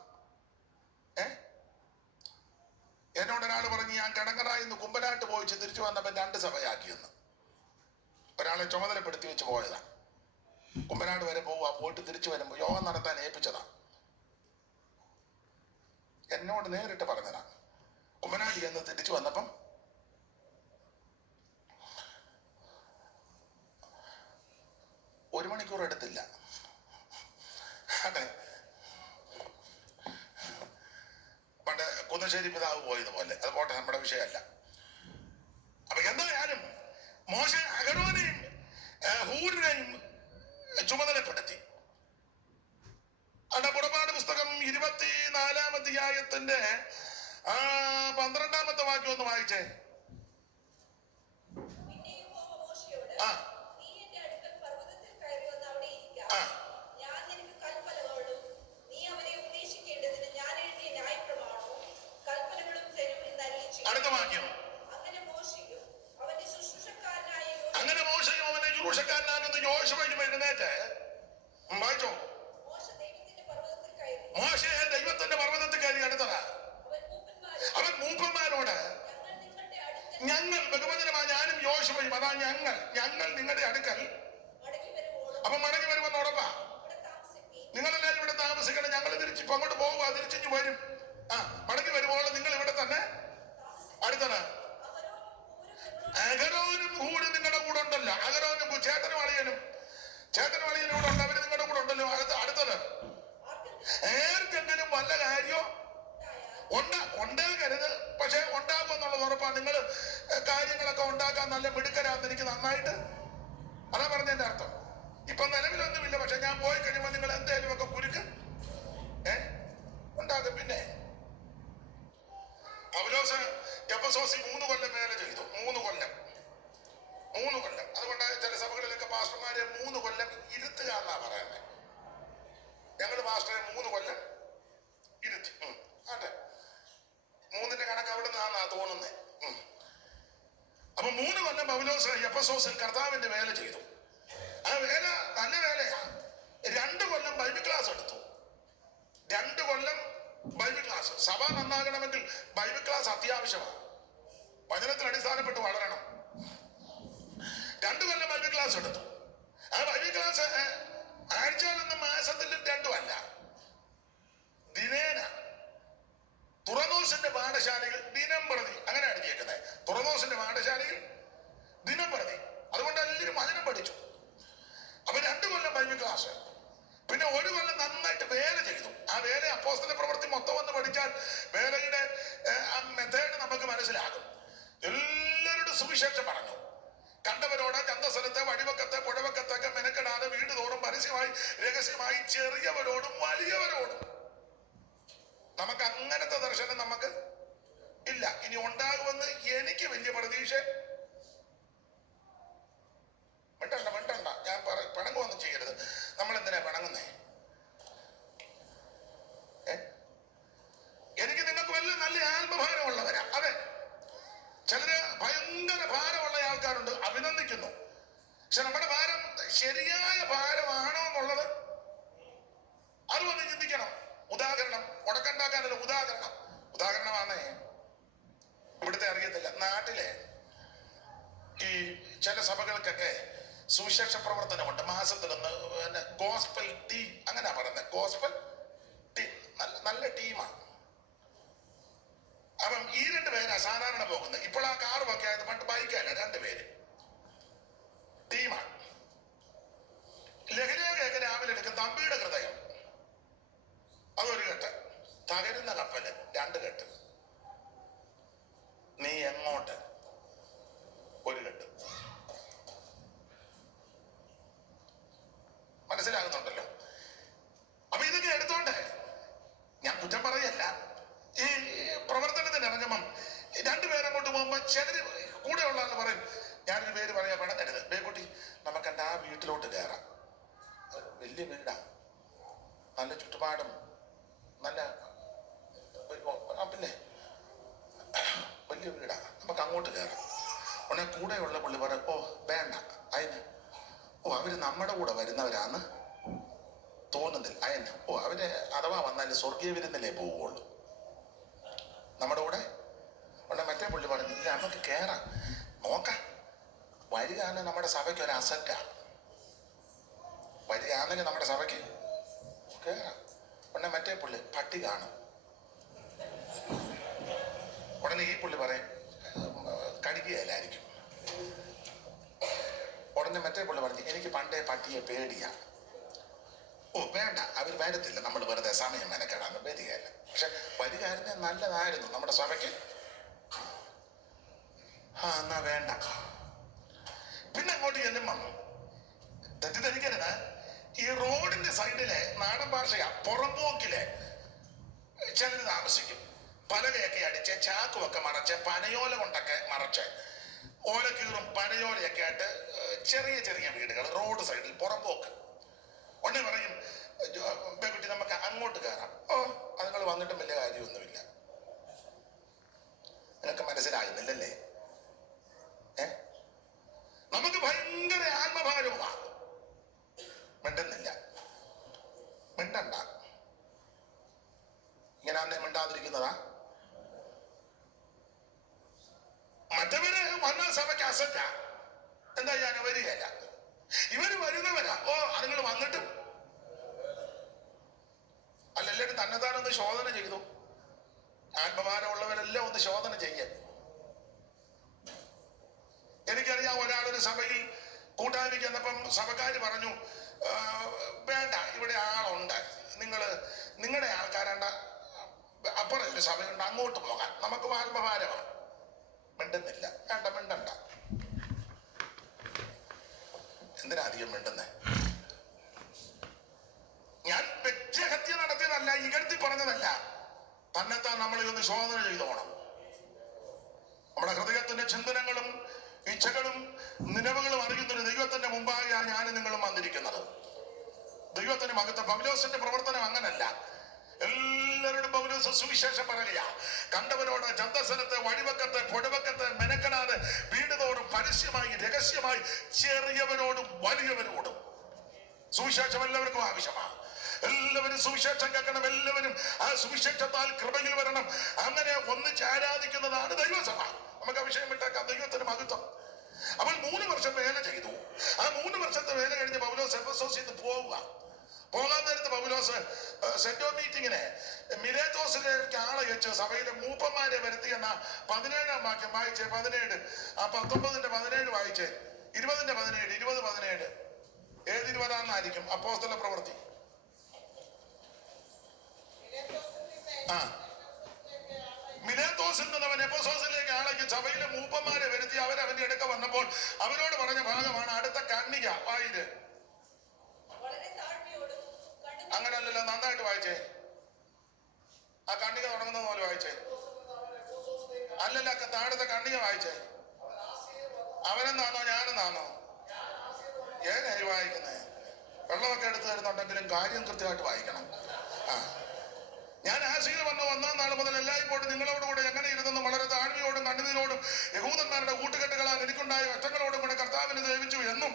എന്നോട് ഒരാൾ പറഞ്ഞു, ഞാൻ കിടങ്ങറായിന്ന് കുമ്പനാട്ട് പോയിച്ച് തിരിച്ചു വന്നപ്പോൾ 2 സഭയാക്കിയെന്ന്. ഒരാളെ ചുമതലപ്പെടുത്തി വെച്ച് പോയതാ. കുമ്പനാട് വരെ പോയിട്ട് തിരിച്ചു വരുമ്പോൾ യോഗം നടത്താൻ ഏൽപ്പിച്ചതാ. എന്നോട് നേരിട്ട് പറഞ്ഞതാ. കുമ്പനാടി എന്ന് തിരിച്ചു വന്നപ്പം 1 മണിക്കൂർ എടുത്തില്ല. അതെ, പണ്ട് കുന്നശ്ശേരി പിതാവ് പോയതുപോലെ. അത് പോട്ടെ, നമ്മുടെ വിഷയമല്ല. അപ്പൊ എന്തായാലും മോശ അഹരോനെയും ഹൂരിനെയും ചുമതലപ്പെടുത്തി. അവിടെ പുറപ്പാട് പുസ്തകം 24-ാം അധ്യായത്തിന്റെ 12-ാമത്തെ വാക്യം ഒന്ന് വായിച്ചേ. അടുത്ത വാക്യം. അങ്ങനെ മോശയും അവനെ ശുശ്രൂഷക്കാരനാകുന്ന യോശുവയും എഴുന്നേറ്റ് വായിച്ചോ. മോശയെ ദൈവത്തിന്റെ പർവ്വതത്തിൽ കയറി. അടുത്തറ അവൻ മൂപ്പന്മാരോട്, ഞങ്ങൾ ബഹുവചനമായി ഞാനും യോശുവയും, അതാ ഞങ്ങൾ നിങ്ങളുടെ അടുക്കൽ അപ്പൊ മടങ്ങി വരുമെന്ന് ഉറപ്പാ. നിങ്ങളെല്ലാവരും ഇവിടെ താമസിക്കണം. ഞങ്ങൾ തിരിച്ചിപ്പോ അങ്ങോട്ട് പോകുക, തിരിച്ചു വരും. മടങ്ങി വരുമ്പോൾ നിങ്ങൾ ഇവിടെ തന്നെ. അടുത്തത് അഹരോനും ഹൂരും നിങ്ങളുടെ കൂടെ ഉണ്ടല്ലോ. അഹരോനും ചേട്ടനും അളിയനും കൂടെ ഉണ്ട്. അവര് നിങ്ങളുടെ കൂടെ ഉണ്ടല്ലോ. അടുത്തത് ആർക്കെങ്കിലും വല്ല കാര്യോ ഉണ്ടാകരുത്. പക്ഷെ ഉണ്ടാകും എന്നുള്ളത് ഉറപ്പാണ്. നിങ്ങൾ കാര്യങ്ങളൊക്കെ ഉണ്ടാക്കാൻ നല്ല മിടുക്കരാന്ന് എനിക്ക് നന്നായിട്ട് അതാ പറഞ്ഞതിന്റെ അർത്ഥം. ഇപ്പൊ നിലവിലൊന്നുമില്ല, പക്ഷെ ഞാൻ പോയി കഴിയുമ്പോൾ നിങ്ങൾ എന്തായാലും ഒക്കെ കുരുക്ക് ഉണ്ടാകും. പിന്നെ പൗലോസ് എഫെസോസിൽ 3 കൊല്ലം വേല ചെയ്തു. 3 കൊല്ലം. അതുകൊണ്ട് ചില സഭകളിലൊക്കെ പാസ്റ്റർമാരെ 3 കൊല്ലം ഇരുത്തുക എന്നാ പറയുന്നത്. ഞങ്ങൾ പാസ്റ്ററെ 3 കൊല്ലം ഇരുത്തി. അതെ, 3ന്റെ കണക്ക് അവിടെ നിന്നാ തോന്നുന്നേ. അപ്പൊ 3 കൊല്ലം പൗലോസ് എഫെസോസിൽ കർത്താവിന്റെ വേല ചെയ്തു. ആ വേല നല്ല വേലയാ. 2 കൊല്ലം ബൈബിൾ ക്ലാസ് എടുത്തു. 2 കൊല്ലം ബൈബിൾ ക്ലാസ്. സഭ നന്നാകണമെങ്കിൽ ബൈബിൾ ക്ലാസ് അത്യാവശ്യമാണ്. വചനത്തിൽ അടിസ്ഥാനപ്പെട്ട് വളരണം. 2 കൊല്ലം ബൈബിൾ ക്ലാസ് എടുത്തു. ആ ബൈബിൾ ക്ലാസ് ആഴ്ചയിലൊന്നും മാസത്തിലും 2 അല്ല, ദിനേന. തുറന്നോസിന്റെ പാഠശാലയിൽ ദിനം പ്രതി, അങ്ങനെ എഴുതിയേക്കുന്നത്. തുറന്നോസിന്റെ പാഠശാലയിൽ ദിനം പ്രതി. അതുകൊണ്ട് എല്ലാവരും വചനം പഠിച്ചു. അപ്പൊ 2 കൊല്ലം ബൈബിൾ ക്ലാസ്. പിന്നെ 1 കൊല്ലം നന്നായിട്ട് വേല ചെയ്തു. ആ വേല അപ്പോസ്തല പ്രവൃത്തി മൊത്തം ഒന്ന് പഠിച്ചാൽ വേലയുടെ മെത്തേഡ് നമുക്ക് മനസ്സിലാകും. എല്ലാവരുടെ സുവിശേഷം പറഞ്ഞു. കണ്ടവരോട് ചന്തസ്ഥലത്തെ, വഴിവക്കത്തെ, പുഴവക്കത്തൊക്കെ മെനക്കെടാതെ വീട് തോറും പരസ്യമായി രഹസ്യമായി ചെറിയവരോടും വലിയവരോടും. നമുക്ക് അങ്ങനത്തെ ദർശനം നമുക്ക് ഇല്ല. ഇനി ഉണ്ടാകുമെന്ന് എനിക്ക് വലിയ പ്രതീക്ഷ. മിണ്ടണ്ട, ഞാൻ പിണങ്ങുവൊന്നും ചെയ്യരുത്. നമ്മൾ എന്തിനാ പിണങ്ങുന്നേ? എനിക്ക് നിങ്ങൾക്ക് വലിയ നല്ല ആത്മഭാരമുള്ളവരാ. അതെ, ചിലര് ഭയങ്കര ഭാരമുള്ള ആൾക്കാരുണ്ട്, അഭിനന്ദിക്കുന്നു. പക്ഷെ നമ്മുടെ ഭാരം ശരിയായ ഭാരമാണോ എന്നുള്ളത് അതും ഒന്ന് ചിന്തിക്കണം. ഉദാഹരണം, ഉടക്കുണ്ടാക്കാനല്ല, ഉദാഹരണമാണേ. ഇവിടുത്തെ അറിയത്തില്ല, നാട്ടിലെ ഈ ചില സഭകൾക്കൊക്കെ സുവിശേഷ പ്രവർത്തനമുണ്ട്. മാസത്തിലൊന്ന് പിന്നെ ഗോസ്പൽ ടീം, അങ്ങനെ പറയുന്നത്, ഗോസ്പൽ ടീം. നല്ല ടീമാണ്. അപ്പം ഈ 2 പേരാ സാധാരണ പോകുന്നത്. ഇപ്പോൾ ആ കാറുമൊക്കെ ആയത്, പണ്ട് ബൈക്കല്ല, 2 പേര് ടീമാണ്. ലഹരിയൊക്കെ രാവിലെ എടുക്കും. തമ്പിയുടെ ഹൃദയം അതൊരു കെട്ട്, തകരുന്ന കപ്പല് 2 കെട്ട്, നീ എങ്ങോട്ട് ഒരു കെട്ട്. മനസ്സിലാകുന്നുണ്ടല്ലോ? അപ്പൊ ഇതൊക്കെ എടുത്തോണ്ട് ഞാൻ കുറ്റം പറയല്ല. ഈ പ്രവർത്തനത്തിന് ഇറങ്ങുമ്പം 2 പേരങ്ങോട്ട് പോകുമ്പോ ചിലര് കൂടെ ഉള്ളതെന്ന് പറയും, ഞാനൊരു പേര് പറയാ, പണങ്ങരുത്, ബേക്കുട്ടി നമുക്ക് എൻ്റെ ആ വീട്ടിലോട്ട് കയറാം. വലിയ വീടാ, നല്ല ചുറ്റുപാടും, നല്ല പിന്നെ വലിയ വീടാ, നമുക്ക് അങ്ങോട്ട് കയറാം. ഉടനെ കൂടെയുള്ള പുള്ളി പറയും, ഓ വേണ്ട, അതിന് അവര് നമ്മുടെ കൂടെ വരുന്നവരാന്ന് തോന്നുന്നില്ല, അതിന് അവര് അഥവാ വന്നാലും സ്വർഗീയ വിരുന്നിലേ പോവുള്ളൂ നമ്മുടെ കൂടെ. ഉടനെ മറ്റേ പുള്ളി പറഞ്ഞു, ഇല്ല നമുക്ക് കയറാം, നോക്കാം, വരികയാണെങ്കിൽ നമ്മുടെ സഭയ്ക്ക് ഒരു അസറ്റാ, വരികയാണെങ്കിൽ നമ്മുടെ സഭയ്ക്ക് കയറാം. ഉടനെ മറ്റേ പുള്ളി പട്ടി കാണും. ഉടനെ ഈ പുള്ളി പറയും, കടിക്കുകയല്ലായിരിക്കും. ഉടനെ മറ്റേ പുള്ളി പറഞ്ഞു, എനിക്ക് പണ്ടേ പട്ടിയെ പേടിയാ. വേണ്ട, അവർ വരത്തില്ല, നമ്മൾ വെറുതെ സമയം മെനക്കെടാന്ന്, വരികയല്ല. പക്ഷെ വരികയായിരുന്നെ നല്ലതായിരുന്നു നമ്മുടെ സഭയ്ക്ക്. എന്നാ വേണ്ട. പിന്നെ അങ്ങോട്ട് ചെല്ലുമ്പം തെറ്റിദ്ധരിക്കരുത്, ഈ റോഡിന്റെ സൈഡിലെ നാടൻ ഭാഷയാ, പുറമ്പോക്കിലെ ചിലര് താമസിക്കും. പലകയൊക്കെ അടിച്ച്, ചാക്കുമൊക്കെ മറച്ച്, പനയോല കൊണ്ടൊക്കെ മറച്ച്, ഓലക്കീറും പനയോലയൊക്കെ ആയിട്ട് ചെറിയ ചെറിയ വീടുകൾ റോഡ് സൈഡിൽ, പുറമ്പോക്ക്. ഉടനെ പറയും, കുട്ടി നമുക്ക് അങ്ങോട്ട് കയറാം. അത് നിങ്ങൾ വന്നിട്ടും വലിയ കാര്യമൊന്നുമില്ല. നിങ്ങൾക്ക് മനസ്സിലാകുന്നില്ലല്ലേ? നമുക്ക് ഭയങ്കര ആത്മഭാരവുമാ. മിണ്ടുന്നില്ല, മിണ്ടണ്ട. ഇങ്ങനെ മിണ്ടാതിരിക്കുന്നതാ. മറ്റവര് വന്നാൽ സഭയ്ക്ക് അസറ്റാ, എന്താ ഞാൻ വരികയല്ല. ഇവര് വരുന്നവരാ. അതുങ്ങൾ വന്നിട്ടും അല്ലെല്ലാവരും തന്നെത്താനൊന്ന് ശോധന ചെയ്തു. ആത്മഭാരമുള്ളവരെല്ലാം ഒന്ന് ശോധന ചെയ്യാൻ. എനിക്കറിയാം, ഒരാളൊരു സഭയിൽ കൂട്ടായ്മയ്ക്ക് എന്നപ്പം സഭക്കാര് പറഞ്ഞു, വേണ്ട, ഇവിടെ ആളുണ്ട്, നിങ്ങളുടെ ആൾക്കാരണ്ട, അപ്പുറം ഒരു സഭയുണ്ട്, അങ്ങോട്ട് പോകാൻ, നമുക്ക് ആത്മഭാരമാണ്. മിണ്ടുന്നില്ല, വേണ്ട, മിണ്ടണ്ട. എന്തിനാ അധികം മിണ്ടുന്നേ? ഞാൻ വ്യക്തിഹത്യ നടത്തിയതല്ല, ഇകഴ്ത്തി പറഞ്ഞതല്ല. തന്നെത്താൻ നമ്മളിതൊന്ന് ശോധന ചെയ്തോണം. നമ്മുടെ ഹൃദയത്തിന്റെ ചിന്തനങ്ങളും ഇച്ഛകളും നിലവുകളും അറിയുന്നൊരു ദൈവത്തിന്റെ മുമ്പാകെയാണ് ഞാനും നിങ്ങളും വന്നിരിക്കുന്നത്. ദൈവത്തിന് മഹത്വം. പൗലോസിന്റെ പ്രവർത്തനം അങ്ങനല്ല. എല്ലാവരോടും പൗലോസ് സുവിശേഷം പറയുക. കണ്ടവരോട് ചന്തസ്ഥലത്ത്, വഴിവക്കത്ത്, പൊടിവക്കത്ത് മെനക്കെടാതെ വീടുതോറും പരസ്യമായി രഹസ്യമായി ചെറിയവരോടും വലിയവരോടും സുവിശേഷം എല്ലാവർക്കും ആവശ്യമാണ്. എല്ലാവരും സുവിശേഷം കേൾക്കണം. എല്ലാവരും ആ സുവിശേഷത്താൽ കൃപയിൽ വരണം. അങ്ങനെ ഒന്നിച്ച് ആരാധിക്കുന്നതാണ് ദൈവസഭ. നമുക്ക് ആ വിഷയം വിട്ടേക്കാം. ദൈവത്തിന് മഹത്വം. അവൾ 3 വർഷം വേല ചെയ്തു. ആ 3 വർഷത്തെ വേല കഴിഞ്ഞ് പൗലോസ് എഫെസോസിൽ നിന്ന് പോകാൻ നേരത്ത് പൗലോസ് സെന്റോ മീറ്റിങ്ങിന് മിലേത്തോസിലേക്ക് ആളെ വെച്ച് സഭയിലെ മൂപ്പന്മാരെ വരുത്തി എന്ന 17-ാം വാക്യം വായിച്ചേ. 17, ആ 19-ന്റെ 17 വായിച്ചേ. 20-ന്റെ 17, 20, 17. ഏത് 20-ആണെന്നായിരിക്കും? അപ്പോസ്തല പ്രവൃത്തി. മിലേത്തോസിൽ നിന്ന് അവൻ എഫെസോസിലേക്ക് ആളേക്ക് സഭയിലെ മൂപ്പന്മാരെ വരുത്തി അവരവന്റെ അടുക്ക വന്നപ്പോൾ അവരോട് പറഞ്ഞ ഭാഗമാണ് അടുത്ത കന്യക. വായില് അങ്ങനല്ലല്ലോ, നന്നായിട്ട് വായിച്ചേ. ആ കണ്ണിക തുടങ്ങുന്ന പോലെ വായിച്ചേ. അല്ലല്ല, താഴത്തെ കണ്ണിക വായിച്ചേ. അവനെന്നാണോ ഞാനെന്നാണോ? ഏതായി വായിക്കുന്നേ? വെള്ളമൊക്കെ എടുത്തു തരുന്നുണ്ടെങ്കിലും കാര്യം കൃത്യമായിട്ട് വായിക്കണം. ഞാൻ ആശയിൽ വന്ന 1-ാം നാൾ മുതൽ എല്ലായ്പ്പോഴും നിങ്ങളോടുകൂടെ എങ്ങനെ ഇരുന്നെന്നും വളരെ താഴ്മയോടും കണ്ണുനീരോടും യഹൂദന്മാരുടെ കൂട്ടുകെട്ടുകളാൽ എനിക്കുണ്ടായ കഷ്ടങ്ങളോടും കൂടെ കർത്താവിനെ സേവിച്ചു എന്നും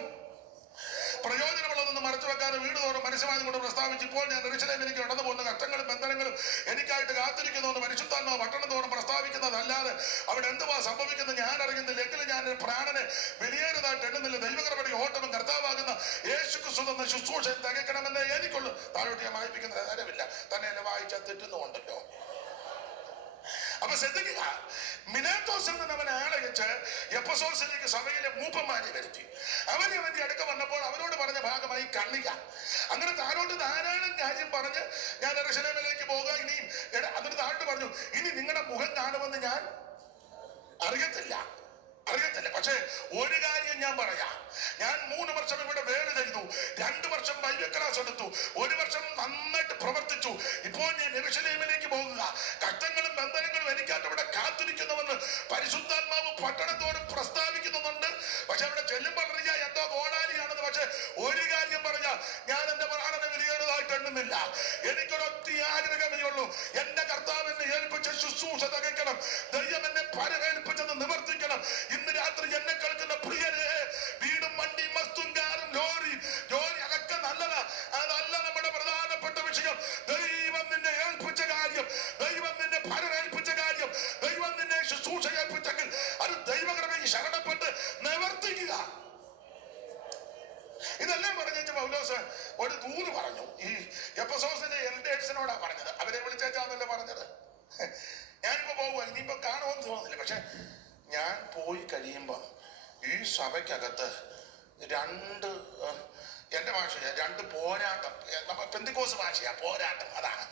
പ്രയോജനമുള്ളതൊന്നും മറച്ചു വെക്കാതെ വീട് തോറും പരസ്യമായി കൊണ്ട് പ്രസ്താവിച്ച് ഇപ്പോൾ ഞാൻ യെരൂശലേമിലേക്ക് കടന്നു പോകുന്ന കഷ്ടങ്ങളും ബന്ധനങ്ങളും എനിക്കായിട്ട് കാത്തിരിക്കുന്നു എന്ന് പരിശുദ്ധാത്മാവ് പട്ടണം തോറും പ്രസ്താവിക്കുന്നതല്ലാതെ അവിടെ എന്തുവാ സംഭവിക്കുന്നത് ഞാൻ അറിയുന്നില്ല. എങ്കിലും ഞാൻ പ്രാണനെ വിലയേറിയതായിട്ട് എണ്ണുന്നില്ല. ദൈവകൃപയുടെ ഓട്ടവും കർത്താവാകുന്ന യേശുക്രിസ്തു എന്ന ശുശ്രൂഷ തികയ്ക്കണമെന്ന് എനിക്കുള്ളൂ. താഴോട്ട് ഞാൻ വായിപ്പിക്കുന്ന നേരമില്ല, തന്നെ എന്നെ വായിച്ചാൽ തെറ്റുന്നുണ്ടല്ലോ. അപ്പൊ ശ്രദ്ധിക്കുക, മിലേത്തോസിൽ നിന്ന് അവൻ ആളയച്ച് എഫെസോസിലേക്ക് സഭയിലെ മൂപ്പന്മാരെ വരുത്തി. അവന്റെ അടുക്ക വന്നപ്പോൾ അവരോട് പറഞ്ഞ ഭാഗമായി കണ്ണിക. അങ്ങനെ താഴോട്ട് ധാരാളം കാര്യം പറഞ്ഞ് ഞാൻ യെരൂശലേമിലേക്ക് പോകുക, ഇനിയും എന്നിട്ട് താഴോട്ട് പറഞ്ഞു, ഇനി നിങ്ങളുടെ മുഖം കാണുമെന്ന് ഞാൻ അറിയത്തില്ല. പക്ഷെ ഒരു കാര്യം ഞാൻ പറയാം, ഞാൻ 3 വർഷം ഇവിടെ വേല ചെയ്തു, 2 വർഷം ബൈബിൾ ക്ലാസ് എടുത്തു, 1 വർഷം നന്നായിട്ട് പ്രവർത്തിച്ചു. ഇപ്പോൾ ഞാൻ യെരൂശലേമിലേക്ക് പോകുക, കഷ്ടങ്ങളും ബന്ധനങ്ങളും എനിക്കായിട്ട് ഇവിടെ കാത്തിരിക്കുന്നുവെന്ന് പരിശുദ്ധാത്മാവ് പട്ടണത്തോട് പ്രസ്താവിക്കുന്നുണ്ട്. പക്ഷെ അവിടെ ചെല്ലുമ്പോൾ അറിയാം എന്തോ ഗോണാലിയാണെന്ന്. പക്ഷെ ഒരു കാര്യം പറഞ്ഞാൽ ഞാൻ എന്റെ പ്രാണനെ വിലയേറിയതായിട്ട് എണ്ണുന്നില്ല. എനിക്കൊരൊറ്റ ആഗ്രഹമേ ഉള്ളൂ, എന്റെ കർത്താവ് എന്നെ ഏൽപ്പിച്ച ശുശ്രൂഷ തികയ്ക്കണം, ദൈവം എന്നെ പരമേൽപ്പിച്ചത് നിവർത്തിക്കണം. ഇന്ന് രാത്രി എന്നെ കേൾക്കുന്ന പ്രിയരെ, വീടും വണ്ടിയും വസ്തുവും കാറും ലോറിയും ജോലി അതൊക്കെ നല്ലതാ, അതല്ല നമ്മുടെ പ്രധാനപ്പെട്ട വിഷയം. ദൈവം നിന്നെ ഏൽപ്പിച്ച കാര്യം, ദൈവം നിന്നെ പരമേൽപ്പിച്ച കാര്യം, ദൈവം നിന്നെ ശുശ്രൂഷ ഏൽപ്പിച്ചെങ്കിൽ അത് ദൈവകൃപയിൽ ശരണപ്പെട്ട് നിവർത്തിക്കുക. ഇതെല്ലാം പറഞ്ഞു പൗലോസ് ഒരു ദൂത് പറഞ്ഞു. ഈ എഫെസോസിന്റെ എൽഡേഴ്സിനോടാ പറഞ്ഞത്. അവരെ വിളിച്ചാന്നല്ലേ പറഞ്ഞത്. ഞാനിപ്പോ പോകുക, ഇനിയിപ്പോ കാണുമെന്ന് തോന്നുന്നില്ല. പക്ഷെ ഞാൻ പോയി കഴിയുമ്പോ ഈ സഭയ്ക്കകത്ത് എന്റെ ഭാഷയാ 2 പോരാട്ടം. നമ്മുടെ പെന്തിക്കോസ് ഭാഷയാ പോരാട്ടം. അതാണ്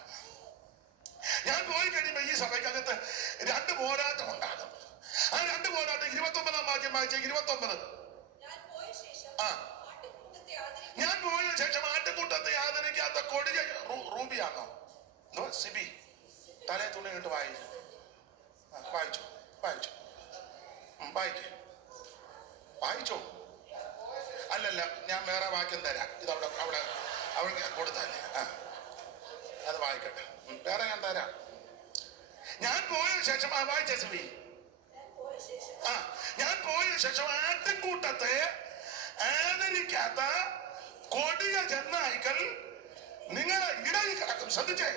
ഞാൻ പോയി കഴിയുമ്പോ ഈ സഭയ്ക്കകത്ത് 2 പോരാട്ടം ഉണ്ടാകും. ആ 2 പോരാട്ടം 29-ാം വാക്യം വായിച്ച 29. ഞാൻ പോയ ശേഷം ആട്ടുകൂട്ടത്തെ ആദരിക്കാത്ത കൊടിയ റൂബിയാണോ എന്തോ സിബി തലേ തുണി ഇട്ട് വായിച്ചോ. അല്ലല്ല, ഞാൻ വേറെ വാക്യം തരാം. ഇത് അവിടെ കൊടുത്തല്ലേ, അത് വായിക്കട്ടെ. വേറെ ഞാൻ തരാം. ഞാൻ പോയ ശേഷം വായിച്ച സിബി. ഞാൻ പോയ ശേഷം ആട്ടിൻകൂട്ടത്തെ ആദരിക്കാത്ത കൊടിയ ചെന്നായ്ക്കൾ നിങ്ങളെ ഇടയിൽ കിടക്കും. ശ്രദ്ധിച്ചേ,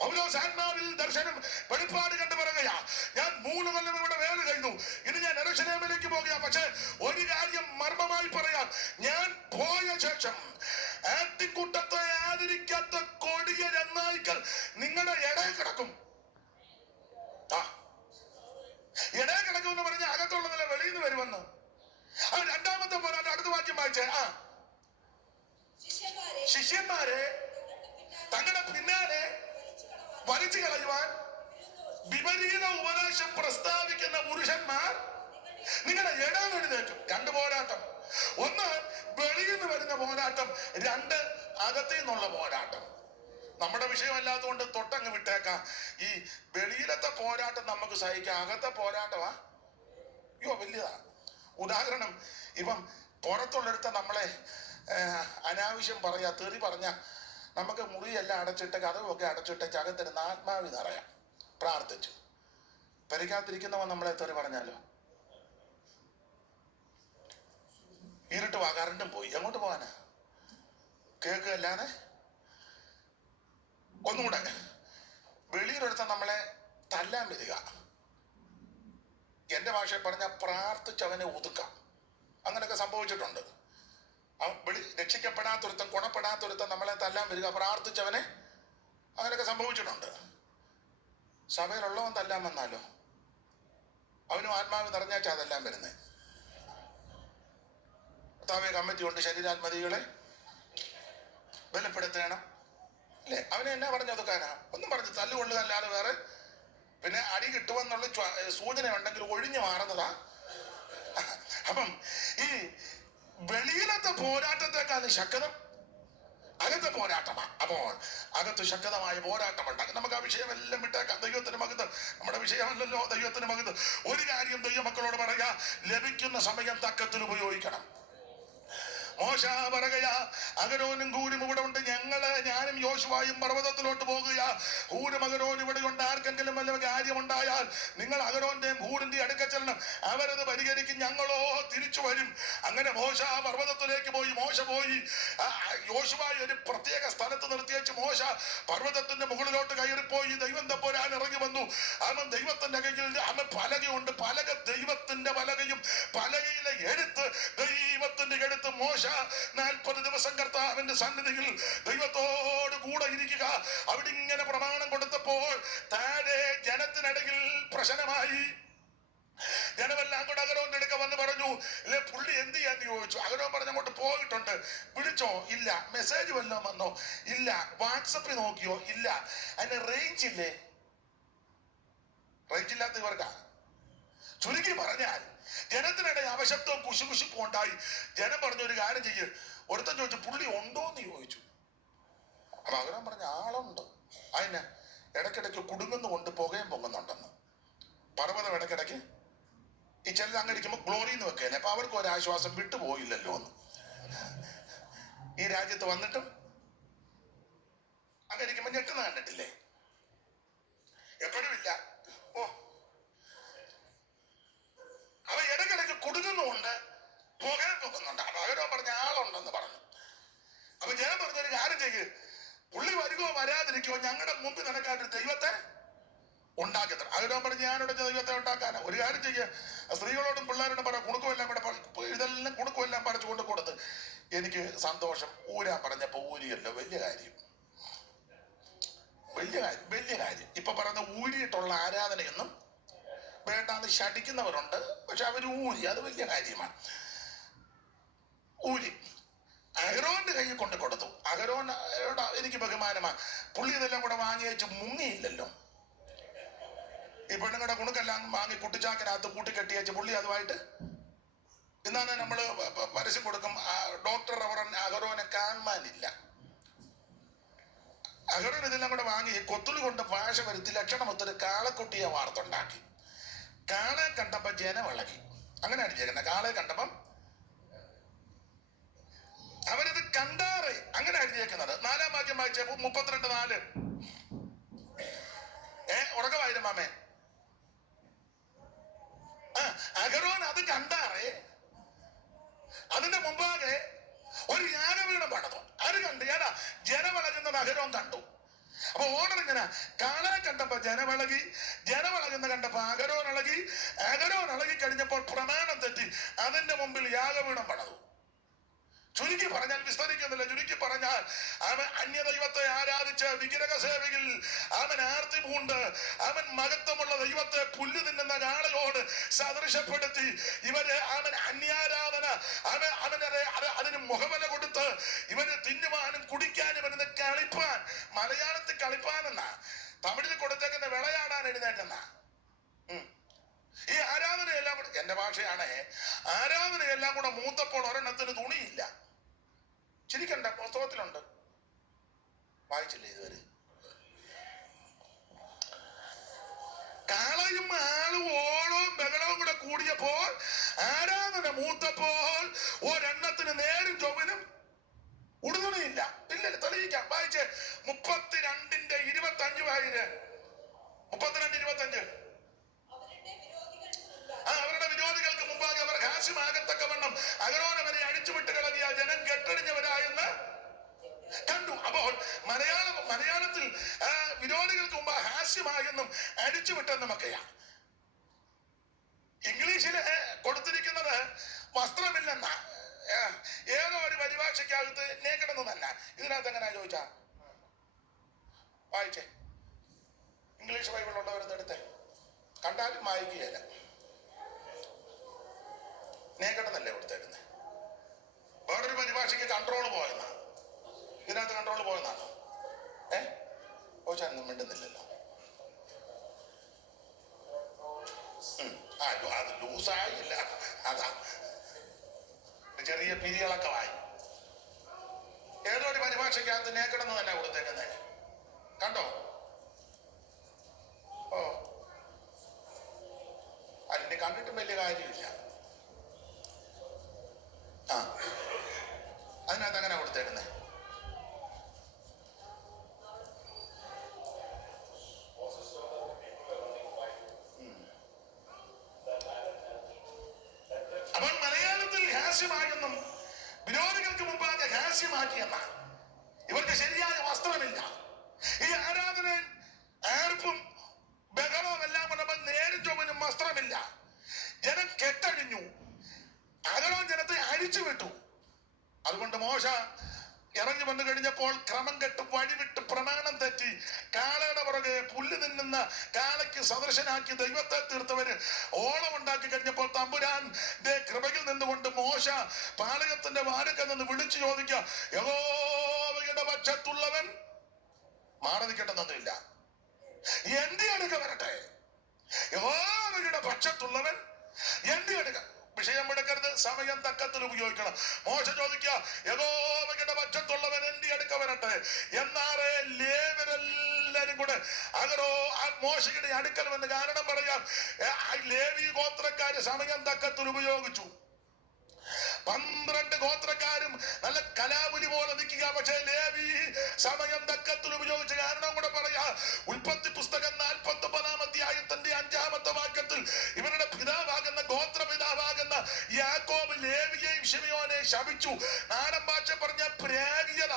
പൗലോസ് ആത്മാവിൽ ദർശനം വെളിപ്പാട് കണ്ടു പറയുകയാ, ഞാൻ 3 കൊല്ലം ഇവിടെ വേല ചെയ്തു, ഇനി ഞാൻ യെരൂശലേമിലേക്ക് പോകുക. പക്ഷെ ഒരു കാര്യം മർമ്മമായി പറയാം, ഞാൻ പോയ ശേഷം ആട്ടിൻകൂട്ടത്തെ ആദരിക്കാത്ത കൊടിയ ചെന്നായ്ക്കൾ നിങ്ങളുടെ ഇടയിൽ കിടക്കും. ഇടയിൽ കിടക്കും എന്ന് പറഞ്ഞ അകത്തുള്ളതല്ല, വെളിയിൽ നിന്ന് വരുമെന്ന്. ആ 2-ാമത്തെ പോരാട്ടം അടുത്ത വാക്യം വായിച്ചേ. ശിഷ്യന്മാരെ തങ്ങളുടെ പിന്നാലെ വലിച്ചു കളയുവാൻ വിപരീത ഉപദേശം പ്രസ്താവിക്കുന്ന പുരുഷന്മാർ നിങ്ങളുടെ ഇടയിൽ എഴുന്നേറ്റും. 2 പോരാട്ടം. 1 വെളിയിൽ നിന്ന് വരുന്ന പോരാട്ടം, 2 അകത്തു നിന്നുള്ള പോരാട്ടം. നമ്മുടെ വിഷയമല്ലാത്തതുകൊണ്ട് തൊട്ടങ്ങ് വിട്ടേക്കാം. ഈ വെളിയിലത്തെ പോരാട്ടം നമുക്ക് സഹിക്കാം, അകത്തെ പോരാട്ടമാ വലിയതാ. ഉദാഹരണം, ഇപ്പം പുറത്തുള്ളടുത്ത നമ്മളെ അനാവശ്യം പറയാ, തെറി പറഞ്ഞ നമുക്ക് മുറിയെല്ലാം അടച്ചിട്ട് കഥകൊക്കെ അടച്ചിട്ട് അകത്തിരുന്ന് ആത്മാവിൽ നിറയാം പ്രാർത്ഥിച്ചു. പെരയ്ക്കകത്തിരിക്കുന്നവൻ നമ്മളെ തെറി പറഞ്ഞാലോ, ഇരുട്ട് വാ, കറണ്ടും പോയി, എങ്ങോട്ട് പോകാനാ? കേൾക്കുകയല്ലാതെ. ഒന്നുകൂടെ, വെളിയിലെടുത്ത നമ്മളെ തല്ലാൻ വരിക, എന്റെ ഭാഷയിൽ പറഞ്ഞ പ്രാർത്ഥിച്ചവനെ ഒതുക്കാം. അങ്ങനെയൊക്കെ സംഭവിച്ചിട്ടുണ്ട്. രക്ഷിക്കപ്പെടാത്തൊരുത്തൻ, ഗുണപ്പെടാത്തൊരുത്തൻ നമ്മളെ തല്ലാൻ വരിക, പ്രാർത്ഥിച്ചവനെ. അങ്ങനെയൊക്കെ സംഭവിച്ചിട്ടുണ്ട്. സഭയിലുള്ളവൻ തല്ലാൻ വന്നാലോ, അവനും ആത്മാവ് നിറഞ്ഞാച്ചാ അതെല്ലാം വരുന്നത്. കർത്താവേ, കമ്മിറ്റി കൊണ്ട് ശരീരാത്മതികളെ ബലപ്പെടുത്തണം അല്ലേ? അവനെ എന്നാ പറഞ്ഞു ഒതുക്കാനാ? ഒന്നും പറഞ്ഞു തല്ലുകൊള്ളുകല്ലാതെ വേറെ. പിന്നെ അടി കിട്ടുമെന്നുള്ള സൂചന ഉണ്ടെങ്കിൽ ഒഴിഞ്ഞു മാറുന്നതാ. അപ്പം ഈ വെളിയിലത്തെ പോരാട്ടത്തെക്കാൾ ശക്തം അകത്തെ പോരാട്ടമാണ്. അപ്പോൾ അകത്ത് ശക്തമായ പോരാട്ടമുണ്ട്. നമുക്ക് ആ വിഷയമെല്ലാം വിട്ടേക്കാം. ദൈവത്തിന് മകത്ത് നമ്മുടെ വിഷയമല്ലല്ലോ. ദൈവത്തിന് മകത്ത് ഒരു കാര്യം ദൈവമക്കളോട് പറയാ, ലഭിക്കുന്ന സമയം തക്കത്തിൽ ഉപയോഗിക്കണം. മോശ പറയുകയാ, അഹരോനും ഹൂരും ഇവിടെ ഉണ്ട്, ഞാനും യോശുവയും പർവ്വതത്തിലോട്ട് പോകുക. ഹൂരും അഹരോനും ഇവിടെ ഉണ്ട്. ആർക്കെങ്കിലും വല്ല കാര്യമുണ്ടായാൽ നിങ്ങൾ അഹരോന്റെയും ഹൂറിന്റെ അടുക്ക ചെല്ലണം, അവരത് പരിഹരിക്കും, ഞങ്ങളോ തിരിച്ചു വരും. അങ്ങനെ മോശ പർവ്വതത്തിലേക്ക് പോയി. മോശ പോയി യോശുവയെ ഒരു പ്രത്യേക സ്ഥലത്ത് നിർത്തിവെച്ച് മോശ പർവ്വതത്തിന്റെ മുകളിലോട്ട് കയറിപ്പോയി. ദൈവം തമ്പുരാൻ ഇറങ്ങി വന്നു. അവൻ ദൈവത്തിന്റെ കയ്യിൽ പലകയുണ്ട്, ദൈവത്തിന്റെ പലകയും പലകയിലെ ദൈവത്തിന്റെ എഴുത്ത്. മോശ 40 ദിവസം കർത്താവിന്റെ സന്നിധിയിൽ ദൈവത്തോട് കൂടെ ഇരിക്കുക. അവിടെ ഇങ്ങനെ പ്രമാണം കൊടുത്തപ്പോൾ താഴെ ജനത്തിനിടയിൽ പ്രശ്നമായി. ജനമെല്ലാം കൂടെ അഹരോന്റെ അടുക്ക വന്ന് പറഞ്ഞു, ഇല്ലേ പുള്ളി എന്ത് ചെയ്യാന്ന് ചോദിച്ചു. അഹരോൻ പറഞ്ഞു, അങ്ങോട്ട് പോയിട്ടുണ്ട്. വിളിച്ചോ? ഇല്ല. മെസ്സേജ് വല്ലതും വന്നോ? ഇല്ല. വാട്സപ്പിൽ നോക്കിയോ? ഇല്ല. അതിന് റേഞ്ച് ഇല്ലേ? റേഞ്ച് ഇല്ലാത്ത ഇവർക്കാ. ചുരുക്കി പറഞ്ഞാൽ ജനത്തിനിടയിൽ അവശബ്ദവും കുശുകുശുപ്പും ഉണ്ടായി. ജനം പറഞ്ഞു, ഒരു കാര്യം ചെയ്യ്. ഒരുത്തൻ ചോദിച്ചു, പുള്ളി ഉണ്ടോന്ന് ചോദിച്ചു. അപ്പൊ അഹരോൻ പറഞ്ഞ, ആളുണ്ട്. അതിന് ഇടയ്ക്കിടയ്ക്ക് കുടുങ്ങുന്നുകൊണ്ട് പുകയും പൊങ്ങുന്നുണ്ടെന്ന്. പർവ്വതം ഇടയ്ക്കിടയ്ക്ക് ഈ ചിലർ അങ്ങടിക്കുമ്പോൾ ഗ്ലോറി എന്ന് വെക്കേനെ. അപ്പൊ അവർക്ക് ഒരാശ്വാസം വിട്ടുപോയില്ലല്ലോ എന്ന്. ഈ രാജ്യത്ത് വന്നിട്ടും അങ്ങടിക്കുമ്പോൾ ഞെട്ടുന്ന കണ്ടിട്ടില്ലേ? എപ്പോഴും ഇല്ല. ഓ, അവ ഇടയ്ക്കിടയ്ക്ക് കുടുങ്ങുന്നുണ്ട്, പുകയും പൊങ്ങുന്നുണ്ട്. അപ്പൊ അവരോ പറഞ്ഞ ആളുണ്ടെന്ന് പറഞ്ഞു. അപ്പൊ ജനം പറഞ്ഞൊരു കാര്യം ചെയ്യ്, പുള്ളി വരുകയോ വരാതിരിക്കുവോ ഞങ്ങളുടെ മുമ്പിൽ നടക്കാനൊരു ദൈവത്തെ ഉണ്ടാക്കി തരാം. അവരോ പറഞ്ഞ്, ഞാനിവിടെ ദൈവത്തെ ഉണ്ടാക്കാനോ? ഒരു കാര്യം ചെയ്യുക, സ്ത്രീകളോടും പിള്ളേരോടും പറ, കുണുക്കുമെല്ലാം കൂടെ ഇതെല്ലാം കുണുക്കുമെല്ലാം പറിച്ചു കൊണ്ട് കൊടുത്ത് എനിക്ക് സന്തോഷം ഊരാൻ പറഞ്ഞപ്പോ ഊരിയല്ലോ. വലിയ കാര്യം. ഇപ്പൊ പറയുന്ന ഊരിയിട്ടുള്ള ആരാധനയൊന്നും വേണ്ടാന്ന് ശഠിക്കുന്നവരുണ്ട്. പക്ഷെ അവര് ഊരി, അത് വലിയ കാര്യമാണ്. ഊരി അഹരോന്റെ കയ്യിൽ കൊണ്ട് കൊടുത്തു. അഹരോനോട് എനിക്ക് ബഹുമാനമാണ്. പുള്ളി ഇതെല്ലാം കൂടെ വാങ്ങി വെച്ച് മുങ്ങിയില്ലല്ലോ. ഈ പെണ്ണുങ്ങളുടെ കുണുക്കെല്ലാം വാങ്ങി കുട്ടിച്ചാക്കിനകത്ത് കൂട്ടിക്കെട്ടിയച്ച് പുള്ളി അതുമായിട്ട് ഇന്നാണ് നമ്മള് പരസ്യം കൊടുക്കും, ഡോക്ടർ അഹരോനെ കാണാനില്ല. അഹരോൻ ഇതെല്ലാം കൂടെ വാങ്ങി കൊത്തുളി കൊണ്ട് ഭാഷ വരുത്തി ലക്ഷണമൊത്തൊരു കാളക്കുട്ടിയെ വാർത്തുണ്ടാക്കി. കാളെ കണ്ടപ്പോ ജനമിളകി. അങ്ങനെ അടിച്ചേക്കുന്നത്. കാളെ കണ്ടപ്പം അവരിത് കണ്ടാറ് അങ്ങനെ അടിച്ചേക്കുന്നത്. 4-ാം വാക്യം വായിച്ചപ്പോ 32:4. ഉറക്കമായിരുന്നു മാമേ. അഹരോൻ അത് കണ്ടാറേ അതിന്റെ മുമ്പാകെ ഒരു യാഗപീഠം പണിതു. അത് കണ്ടു ജനമിളകുന്നത് അഹരോൻ കണ്ടു. അപ്പൊ ഓർഡർ ഇങ്ങനെ, കാളെ കണ്ടപ്പോ ജനമിളകുന്ന കണ്ടപ്പോ അഹരോൻ ഇളകി കഴിഞ്ഞപ്പോൾ പ്രമാണം തെറ്റി അതിന്റെ മുമ്പിൽ യാഗപീഠം പണിതു. ചുരുക്കി പറഞ്ഞാൽ, വിസ്തരിക്കുന്നില്ല, ചുരുക്കി പറഞ്ഞാൽ അവൻ അന്യദൈവത്തെ ആരാധിച്ച് വിഗ്രഹ സേവയിൽ അവൻ ആർത്തി പൂണ്ട് അവൻ മഹത്വമുള്ള ദൈവത്തെ പുല്ല് തിന്നുന്ന കാളയോട് സദൃശപ്പെടുത്തി. അവൻ അന്യാരാധന, അതിന് മുഖവില കൊടുത്ത് ഇവന് തിന്നുവാനും കുടിക്കാനും വരുന്ന കളിപ്പാൻ. മലയാളത്തിൽ കളിപ്പാൻ എന്നാ, തമിഴിൽ കൊടുത്തേക്കുന്ന വിളയാടാൻ എഴുന്നേറ്റെന്നാ. ഈ ആരാധനയെല്ലാം കൂടെ, എന്റെ ഭാഷയാണേ, ആരാധനയെല്ലാം കൂടെ മൂത്തപ്പോൾ ഒരെണ്ണത്തിന് തുണിയില്ല. ശരിക്കണ്ട, പുസ്തകത്തിലുണ്ട്, വായിച്ചില്ലേ ഇതുവരെ? കാളയും ആളും ഓളവും ബഹളവും കൂടെ കൂടിയപ്പോൾ ആരാധന മൂത്തപ്പോൾ ഒരെണ്ണത്തിന് നേരും ചൊവ്വനും ഉടുതുണിയില്ല. ഇല്ല, തെളിയിക്കാം. വായിച്ച് 32:25 വായിര്. 32:25. അവരുടെ വിരോധികൾക്ക് മുമ്പാകെ അവർ ഹാസ്യമാകത്തക്കവണ്ണം അഹരോൻ അവരെ അഴിച്ചുവിട്ട് കളകിയ ജനം കെട്ടടിഞ്ഞവരായെന്ന് കണ്ടു. അപ്പോൾ മലയാളത്തിൽ വിരോധികൾക്ക് മുമ്പ് ഹാസ്യമായെന്നും അടിച്ചുവിട്ടെന്നും ഒക്കെയാണ്. ഇംഗ്ലീഷില് കൊടുത്തിരിക്കുന്നത് വസ്ത്രമില്ലെന്ന ഏതോ ഒരു പരിഭാഷയ്ക്കകത്ത് നേക്കിടുന്നു തന്നെ. ഇതിനകത്ത് എങ്ങനെയാ ചോദിച്ചാ വായിച്ചേ. ഇംഗ്ലീഷ് ബൈബിൾ ഉള്ളവരെന്ന് എടുത്തേ, കണ്ടാലും വായിക്കുകയല്ല. നേക്കിടുന്നല്ലേ കൊടുത്തേക്കുന്നത്. വേറൊരു പരിഭാഷയ്ക്ക് കൺട്രോൾ പോയെന്നാ, ഇതിനകത്ത് കൺട്രോൾ പോയെന്നാണോ? ചോദിച്ചാൽ മിണ്ടുന്നില്ലല്ലോ. അത് ലൂസായില്ല, അതാ ചെറിയ പിരികളൊക്കെ വായി. ഏതോ ഒരു പരിഭാഷയ്ക്കകത്ത് നേക്കിടുന്ന തന്നെ കൊടുത്തേക്കുന്നത്. കണ്ടോ? അതിന് കണ്ടിട്ടും വലിയ കാര്യമില്ല. ഹാസ്യമായെന്നും വിരോധികൾക്ക് മുമ്പാകെ ഹാസ്യമാക്കിയെന്ന ഇവർക്ക് ശരിയായ വസ്ത്രമില്ല. ഈ ആരാധന ആർപ്പും ബഹളവും എല്ലാം കൊണ്ടപ്പോൾ നേരും ചൊവ്വനും വസ്ത്രമില്ല. ജനം കെട്ടഴിഞ്ഞു. അകലോ ജനത്തെ അഴിച്ചു വിട്ടു. അതുകൊണ്ട് മോശ ഇറങ്ങി വന്നു കഴിഞ്ഞപ്പോൾ ക്രമം കെട്ട് വഴിവിട്ട് പ്രമാണം തെറ്റി കാളയുടെ പുറകെ പുല്ല് തിന്നുന്ന കാളയ്ക്ക് സദൃശനാക്കി ദൈവത്തെ തീർത്തവര് ഓളം ഉണ്ടാക്കി കഴിഞ്ഞപ്പോൾ തമ്പുരാന്റെ കൃപയിൽ നിന്നുകൊണ്ട് മോശ പാളയത്തിന്റെ വാരക്കൽ നിന്ന് വിളിച്ചു ചോദിക്കുക, യഹോവയുടെ പക്ഷത്തുള്ളവൻ മാറി നിൽക്കേണ്ടെന്നൊന്നുമില്ല, എന്റെ അടുക്ക വരട്ടെ. യഹോവയുടെ പക്ഷത്തുള്ളവൻ എന്റെ അടുക്ക. വിഷയം എടുക്കരുത്, സമയം തക്കത്തിൽ ഉപയോഗിക്കണം. മോശ ചോദിക്കുക, യഹോവയുടെ പക്ഷത്തുള്ളവൻ എന്റെ അടുക്ക വരട്ടെ. എന്നാറേ ലേവരെല്ലാരും കൂടെ അകരോ മോശയുടെ അടുക്കൽ വന്ന് കാരണം പറയാം. ലേവി ഗോത്രക്കാര് സമയം തക്കത്തിൽ ഉപയോഗിച്ചു. 12 ഗോത്രക്കാരും നല്ല കലാപുലി പോലെ നിൽക്കുക. പക്ഷേ ലേവി സമയം തക്കത്തിൽ ഉപയോഗിച്ച കാരണം കൂടെ പറയാ. ഉൽപ്പത്തി പുസ്തകം 49 അധ്യായത്തിന്റെ 5-ാമത്തെ വാക്യത്തിൽ ഇവരുടെ പിതാവാകുന്ന ഗോത്രപിതാവാകുന്ന യാക്കോബ് ലേവിയെയും ശിമയോനെ ശപിച്ചു. നാടൻ ഭാഷ പറഞ്ഞ പ്രാഗിയത.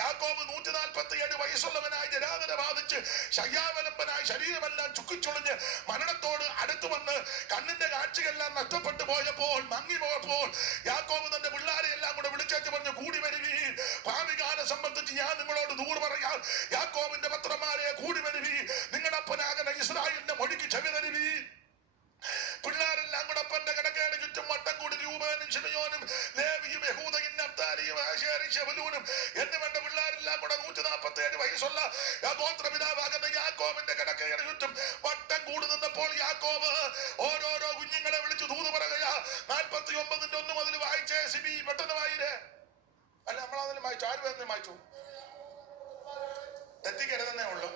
യാക്കോബ് 147 വയസ്സുള്ളവനായി ജരാതന ബാധിച്ച് ശയ്യാവലംബനായി ശരീരമെല്ലാം ചുക്കിച്ചുളിഞ്ഞ് മരണത്തോട് അടുത്തു വന്ന് കണ്ണിന്റെ കാഴ്ചയെല്ലാം നഷ്ടപ്പെട്ടു പോയപ്പോൾ, മങ്ങി പോയപ്പോൾ യാക്കോബ് തന്റെ പിള്ളാരെ എല്ലാം കൂടെ വിളിച്ചേച്ച് പറഞ്ഞു, കൂടി വരുവീൻ, ഭാവികാലം സംബന്ധിച്ച് ഞാൻ നിങ്ങളോട് ദൂർ പറയാം. യാക്കോബിന്റെ പത്രന്മാരെ കൂടി വരുവീൻ, നിങ്ങളുടെ അപ്പനാകുന്ന ഇസ്രായേലിന്റെ മൊഴിക്ക് ചെവി തരുവീൻ. പിള്ളേരെല്ലാം കൂടെ അപ്പന്റെ കിടക്കയുടെ ചുറ്റും വട്ടം കൂടി രൂപനും ശിമയോനും ലേവിയും യഹൂദയും നഫ്താലിയും ആശേരും ശെബൂലൂനും എന്നിവന്റെ പിള്ളേരെല്ലാം കൂടെ 147 വയസ്സുള്ള ഗോത്രപിതാവാകുന്ന യാക്കോബിന്റെ കിടക്കയുടെ ചുറ്റും വട്ടം കൂടി നിന്നപ്പോൾ യാക്കോബ് ഓരോരോ കുഞ്ഞുങ്ങളെ വിളിച്ചു ദൂത് പറയുക. 49-1 മുതൽ വായിച്ചേ സിബി, പെട്ടെന്ന് വായിരേ. അല്ല, നമ്മളതിൽ വായിച്ചു. ആര് പേരിൽ വായിച്ചു? തെറ്റിക്കരുതെന്നേ ഉള്ളു.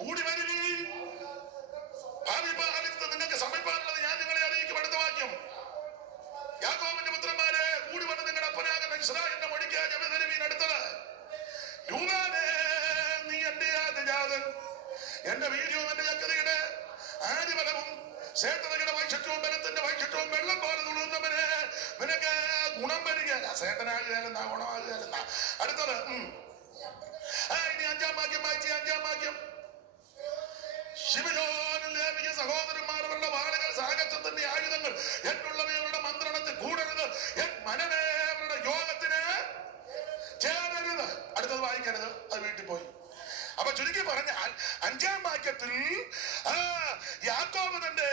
കൂടി വരുവീ, ഭാവികാലത്ത് നിങ്ങൾക്ക് സമീപാനുള്ളത് ഞാൻ നിങ്ങളെ അറിയിക്കും. അടുത്ത വാക്യം, യാക്കോബിന്റെ പുത്രന്മാരെ കൂടി വന്ന് നിങ്ങളുടെ അപ്പനാകുന്ന ഇസ്രായേലിന്റെ മൊഴിക്ക് ചെവി തരുവീൻ. അടുത്തത്, രൂബേനേ, നീ എന്റെ ആദ്യജാതൻ, എന്റെ വീര്യവും എന്റെ ശക്തിയുടെ ആദിബലവും സേട്ടതയുടെ വൈശിഷ്ട്യവും ബലത്തിന്റെ വൈശിഷ്ട്യവും വെള്ളം പോലെ തുളുന്നവനെ നിനക്ക് ഗുണം വരികയല്ല. സേട്ടനാകുകയല്ലെന്ന, ഗുണമാകുകയല്ലെന്ന. അടുത്തത്, ഇനി 5-ാം വാക്യം വായിച്ച്. 5-ാം വാക്യം, ശിമയോനും ലേവിയ സഹോദരന്മാർ അവരുടെ വാളുകൾ സാഹചര്യത്തിന്റെ ആയുധങ്ങൾ എന്നുള്ളവരുടെ മന്ത്രണത്തിൽ കൂടരുത്. എൻ മനമേ അവരുടെ യോഗത്തിന് ചേരരുത്. അടുത്തത് വായിക്കരുത്, അത് വീട്ടിൽ പോയി. അപ്പൊ ചുരുക്കി പറഞ്ഞാൽ 5-ാം വാക്യത്തിൽ യാക്കോബ് തന്റെ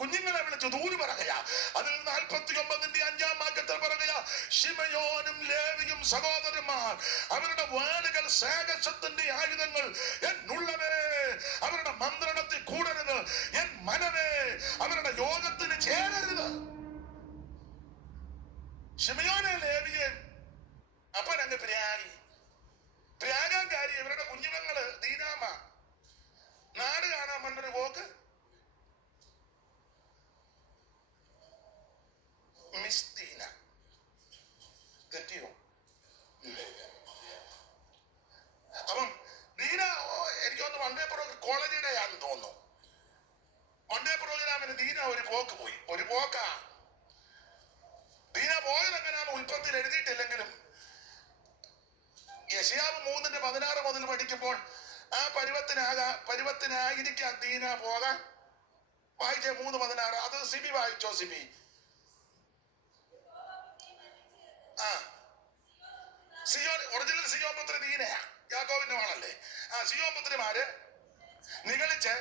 കുഞ്ഞുങ്ങളെ വിളിച്ച് ദൂത് പറയുക. അതിൽ 49-ന്റെ 5-ാം വാക്യത്തിൽ പറയുക, ശിമയോനും ലേവിയും സഹോദരന്മാർ അവരുടെ വാളുകൾ സാഹസത്തിന്റെ ആയുധങ്ങൾ എന്നുള്ളവേ അവരുടെ മന്ത്രണത്തിൽ കൂടരുത്. എൻ മനമേ അവരുടെ യോഗത്തിന് ചേരരുത്. ശിമയോനെ ലേവിയെ അപ്പനങ്ങ് പ്രാഗാൻകാരി ഇവരുടെ കുഞ്ഞുങ്ങള് ദീനാമ നാട് കാണാൻ വന്നൊരു പോക്ക്. മിസ് ദീന തെറ്റിയോ? അപ്പം ദീന എനിക്കൊന്ന് വൺഡേ കോളേജിയുടെ ആണെന്ന് തോന്നുന്നു. വൺഡേ പ്രോഗ്രാമിന് ദീന ഒരു പോക്ക് പോയി. ഒരു പോക്കാ. ദീന പോയത് എങ്ങനെയാണ് ഉൽപ്പത്തിയിൽ എഴുതിയിട്ടില്ലെങ്കിലും യെശയ്യാവ് 3:16 മുതൽ പഠിക്കുമ്പോൾ ആ പരുവത്തിനായിരിക്കാം ദീന പോകാൻ. വായിച്ചേ 3:16. അത് സിബി വായിച്ചോ? സിബി സിയോൻ, ഒറിജിനൽ സിയോൻ പുത്രി ദീനയാ, യാക്കോബിന്റെ മകളല്ലേ. സിയോൻ പുത്രിമാര് നിഗളിച്ച്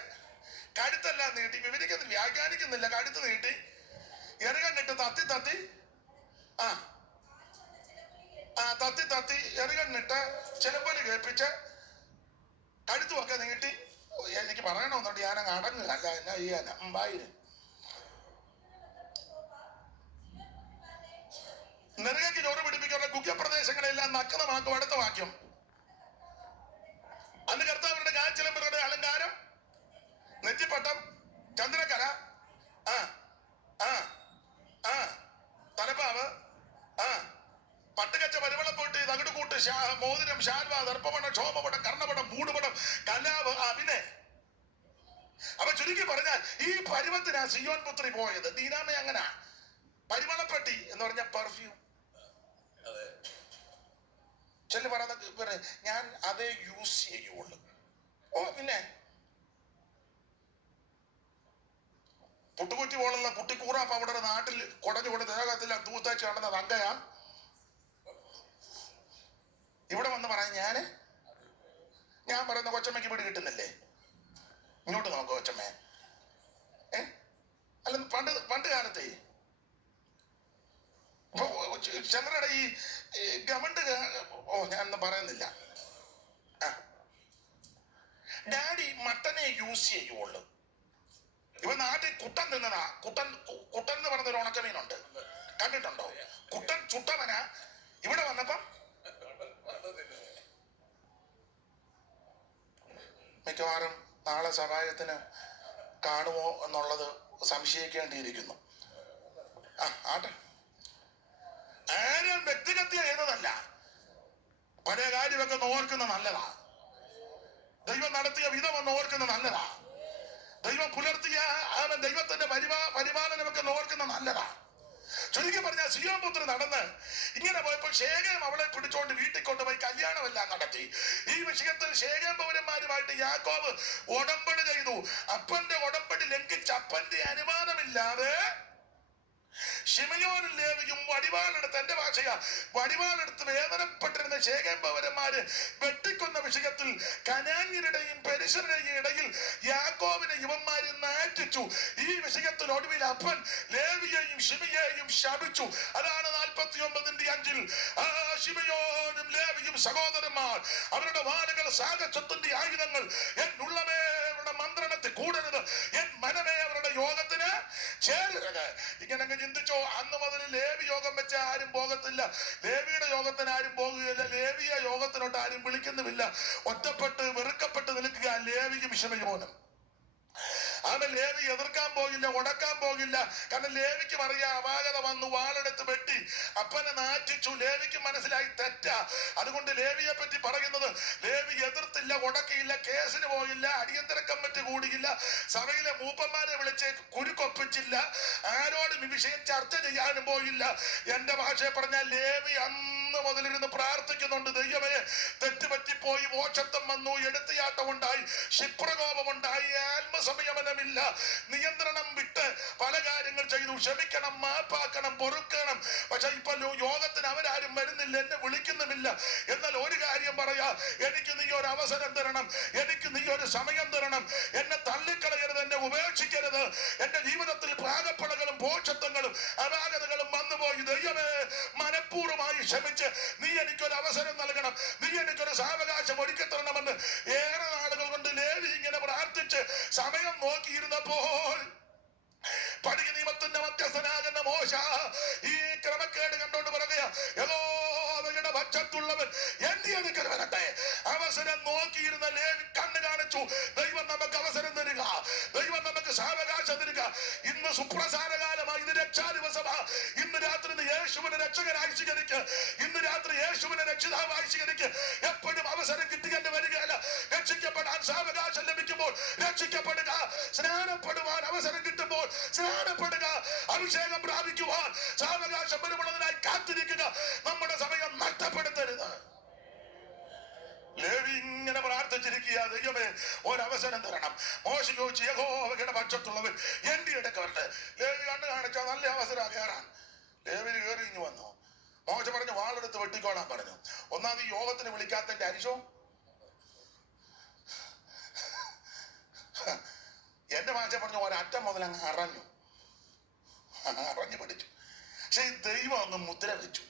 കഴുത്തെല്ലാം നീട്ടി, വിവരിക്കുന്നില്ല, വ്യാഖ്യാനിക്കുന്നില്ല, കഴുത്ത് നീട്ടി എറുകം കിട്ട് തത്തി തത്തി എറുകണ്ണിട്ട് ചിലപ്പോൾ കേൾപ്പിച്ച് കഴുത്തുമൊക്കെ നീട്ടി. എനിക്ക് പറയണമെന്നുണ്ട്, ഞാനങ്ങ് അടങ്ങുക, അല്ല എന്നാ ചെയ്യാന. വായിന് നെറുകയ്ക്ക് ചോറ് പിടിപ്പിക്കാനുള്ള ഗുഹ്യപ്രദേശങ്ങളെല്ലാം നഗ്നമാക്കും. അടുത്ത വാക്യം, അന്ന് കർത്താവരുടെ കാൽച്ചിലമ്പരുടെ അലങ്കാരം, നെറ്റിപ്പട്ടം, ചന്ദ്രക്കല, തലപ്പാവ്, പട്ടുകച്ച, പരിമളപ്പൊട്ടി, തകിടുകൂട്ട്, മോതിരം, ശാൽവ, ദർപ്പപടം, ക്ഷോഭപടം, കർണപടം, മൂടുപടം, കലാവ്, പിന്നെ അപ്പൊ ചുരുക്കി പറഞ്ഞാൽ ഈ പരുവത്തിനാ സിയോൻ പുത്രി പോയത്. ദീനാമ അങ്ങനെ പരിമളപ്പെട്ടി എന്ന് പറഞ്ഞ പെർഫ്യൂം ചെല്ലു പറയുന്ന ഞാൻ അതേ യൂസ് ചെയ്യുള്ളൂ. ഓ പിന്നെ പുട്ടുകുറ്റി പോലുള്ള കുട്ടിക്കൂറ പൗഡർ നാട്ടിൽ കുടഞ്ഞു കൊണ്ട് ദേഹത്തില്ല തൂത്തേച്ച് കണ്ടെന്നത് അങ്ങയാ. ഇവിടെ വന്ന് പറയാം ഞാൻ പറയുന്ന കൊച്ചമ്മയ്ക്ക് വീട് കിട്ടുന്നില്ലേ? ഇങ്ങോട്ട് നോക്കോ കൊച്ചമ്മേ. അല്ല പണ്ട് കാലത്തെ ചിലരുടെ ഈ ഗവൺമെന്റ് ഞാനൊന്നും പറയുന്നില്ല. ഡാഡി മട്ടനെ യൂസ് ചെയ്യുള്ളൂ. ഇവ നാട്ടിൽ കുട്ടൻ തിന്നതാ. കുട്ടൻ എന്ന് പറഞ്ഞൊരു ഉണക്കമീനുണ്ട്, കണ്ടിട്ടുണ്ടോ? കുട്ടൻ ചുട്ടവനാ. ഇവിടെ വന്നപ്പം മിക്കവാറും നാളെ സഹായത്തിന് കാണുമോ എന്നുള്ളത് സംശയിക്കേണ്ടിയിരിക്കുന്നു. ആട്ടെ, ആരും വ്യക്തിഗത ചെയ്തതല്ല. പഴയ കാര്യമൊക്കെ ഒന്ന് ഓർക്കുന്നത് നല്ലതാ. ദൈവം നടത്തിയ വിധം ഒന്ന് ഓർക്കുന്നത് നല്ലതാ. ദൈവം പുലർത്തിയ ദൈവത്തിന്റെ പരിപാലനമൊക്കെ ഓർക്കുന്നത് നല്ലതാ. ചുരുക്കി പറഞ്ഞാൽ സിയോൻ പുത്രി നടന്ന് ഇങ്ങനെ പോയപ്പോൾ ശേഖരം അവളെ പിടിച്ചോണ്ട് വീട്ടിൽ കൊണ്ടുപോയി കല്യാണമെല്ലാം നടത്തി. ഈ വിഷയത്തിൽ ശേഖരം പൗരന്മാരുമായിട്ട് യാക്കോബ് ഉടമ്പടി ചെയ്തു. അപ്പന്റെ ഉടമ്പടി ലംഘിച്ച് അപ്പന്റെ അനുവാദമില്ലാതെ ശിമയോനും ലേവിയും വടിവാളെടുത്ത്, എന്റെ ഭാഷയാ, വടിവാളെടുത്ത് വേദനപ്പെട്ടിരുന്ന ശേഖരം പൗരന്മാര് വെട്ടിക്കൊന്ന വിഷയത്തിൽ കനാന്യരുടെയും പെരിശരുടെയും ഇടയിൽ യാക്കോബിനെ ഇവന്മാര് നാറ്റിച്ചു. ഈ വിഷയത്തിൽ ഒടുവിൽ അപ്പൻ ലേവിയെയും ശിമയെയും ശപിച്ചു. അതാണ് 49:5 ശിമയോനും ലേവിയും സഹോദരന്മാർ അവരുടെ വാളുകൾ സാഹചര്യത്തിന്റെ ആയുധങ്ങൾ എന്നുള്ളവേ അവരുടെ മന്ത്രണത്തിൽ കൂടരുത്, എൻ മനമേ അവരുടെ യോഗത്തിന് ചേരരുത്. ഇങ്ങനെ ചിന്തിച്ചോ? അന്ന് മുതൽ ലേവി യോഗം വെച്ച ആരും പോകത്തില്ല, ലേവിയുടെ യോഗത്തിന് ആരും പോകുകയില്ല, ലേവിയ യോഗത്തിനോട്ട് ആരും വിളിക്കുന്നുമില്ല. ഒറ്റപ്പെട്ട് വെറുക്കപ്പെട്ട് നിൽക്കുക ലേവിയും ശിമയോനും. അവൻ ലേവി എതിർക്കാൻ പോകില്ല, ഉടക്കാൻ പോകില്ല. കാരണം ലേവിക്ക് പറയാ അപാകത വന്നു, വാളെടുത്ത് വെട്ടി അപ്പനെ നാറ്റിച്ചു. ലേവിക്ക് മനസ്സിലായി തെറ്റാ. അതുകൊണ്ട് ലേവിയെ പറ്റി പറയുന്നത്, ലേവി എതിർത്തില്ല, ഉടക്കിയില്ല, കേസിന് പോയില്ല, അടിയന്തര കമ്മിറ്റി കൂടിയില്ല, സഭയിലെ മൂപ്പന്മാരെ വിളിച്ച് കുരുക്കൊപ്പിച്ചില്ല, ആരോടും ഈ വിഷയം ചർച്ച ചെയ്യാനും പോയില്ല. എന്റെ ഭാഷയെ പറഞ്ഞാൽ ലേവി അന്ന് മുതലിരുന്ന് പ്രാർത്ഥിക്കുന്നുണ്ട്, ദൈവമേ തെറ്റുപറ്റിപ്പോയി, മോക്ഷത്വം വന്നു, എടുത്തിയാട്ടം ഉണ്ടായി, ക്ഷിപ്രകോപമുണ്ടായി, ആത്മസംയമനമില്ല, നിയന്ത്രണം വിട്ട് പല കാര്യങ്ങൾ ചെയ്തു. ക്ഷമിക്കണം, മാപ്പാക്കണം, പൊറുക്കണം. പക്ഷെ ഇപ്പൊ യോഗത്തിന് അവരാരും വരുന്നില്ല, എന്നെ വിളിക്കുന്നുമില്ല. എന്നാൽ ഒരു കാര്യം പറയാ, എനിക്ക് നീ ഒരു അവസരം തരണം, എനിക്ക് നീ ഒരു സമയം തരണം. എന്നെ തള്ളിക്കളയരുത്, എന്നെ ഉപേക്ഷിക്കരുത്. എന്റെ ജീവിതത്തിൽ പാകപ്പളകളും പോഷത്വങ്ങളും അപാകതകളും വന്നുപോയി. ദൈവമേ മനഃപൂർവ്വമായി ക്ഷമിച്ച് നീ എനിക്കൊരു അവസരം നൽകണം, നീ എനിക്കൊരു സാവകാശം ഒരുക്കി തരണമെന്ന് ഏറെ നാളുകൾ കൊണ്ട് ലേവി ഇങ്ങനെ പ്രാർത്ഥിച്ച് സമയം നോക്കിയിരുന്നപ്പോൾ പഴയ നിയമത്തിന്റെ മധ്യസ്ഥനാകുന്ന മോശ ഈ ക്രമക്കേട് കണ്ടോണ്ട് പറയുക, യഹോവയുടെ പക്ഷത്തുള്ളവൻ എന്റെ അടുക്കൽ വരട്ടെ. അവസരം നോക്കിയിരുന്ന ലേവി കണ്ണ് കാണിച്ചു. ദൈവം നമുക്ക് അവസരം തരിക, ദൈവം നമുക്ക് സാവകാശം തരിക. ഇന്ന് സുപ്രസാരകാലമായി, ഇത് രക്ഷാ ദിവസമാ. ഇന്ന് രാത്രി യേശുവിനെ രക്ഷകനായി സ്വീകരിക്കുക, ഇന്ന് രാത്രി യേശുവിനെ രക്ഷിതാവായി സ്വീകരിക്കുക. എപ്പോഴും അവസരം കിട്ടിയെന്ന് വരികയല്ല, രക്ഷിക്കപ്പെടാൻ സാവകാശം ലഭിക്കുമ്പോൾ രക്ഷിക്കപ്പെടുക, സ്നാനപ്പെടുവാൻ അവസരം കിട്ടുമ്പോൾ സ്നാനപ്പെടുക, അഭിഷേകം പ്രാപിക്കുവാൻ സാവകാശം വരുമ്പോഴതിനായി കാത്തിരിക്കുക. നമ്മുടെ സമയം നഷ്ടപ്പെടുത്തരുത്. ലേവി ഇങ്ങനെ പ്രാർത്ഥിച്ചിരിക്കുക, ദൈവമേ ഒരവസരം തരണം. മോശ ചോദിച്ചു, യഹോവയുടെ പക്ഷത്തുള്ളവൻ എന്റെ ഇടയ്ക്ക് വരട്ടെ. ലേവി കണ്ണ് കാണിച്ചാൽ നല്ല അവസരം കയറാൻ. ലേവി കയറി ഇഞ്ഞു വന്നു. മോശ പറഞ്ഞു, വാളെടുത്ത് വെട്ടിക്കോളാൻ പറഞ്ഞു. ഒന്നാമത് ഈ യോഗത്തിന് വിളിക്കാത്തന്റെ അരിശോ. എന്റെ ഭാഷ പറഞ്ഞു, ഒരറ്റം മുതൽ അങ്ങ് അറിഞ്ഞു പഠിച്ചു. പക്ഷെ ദൈവം അങ്ങ് മുദ്ര വെച്ചു.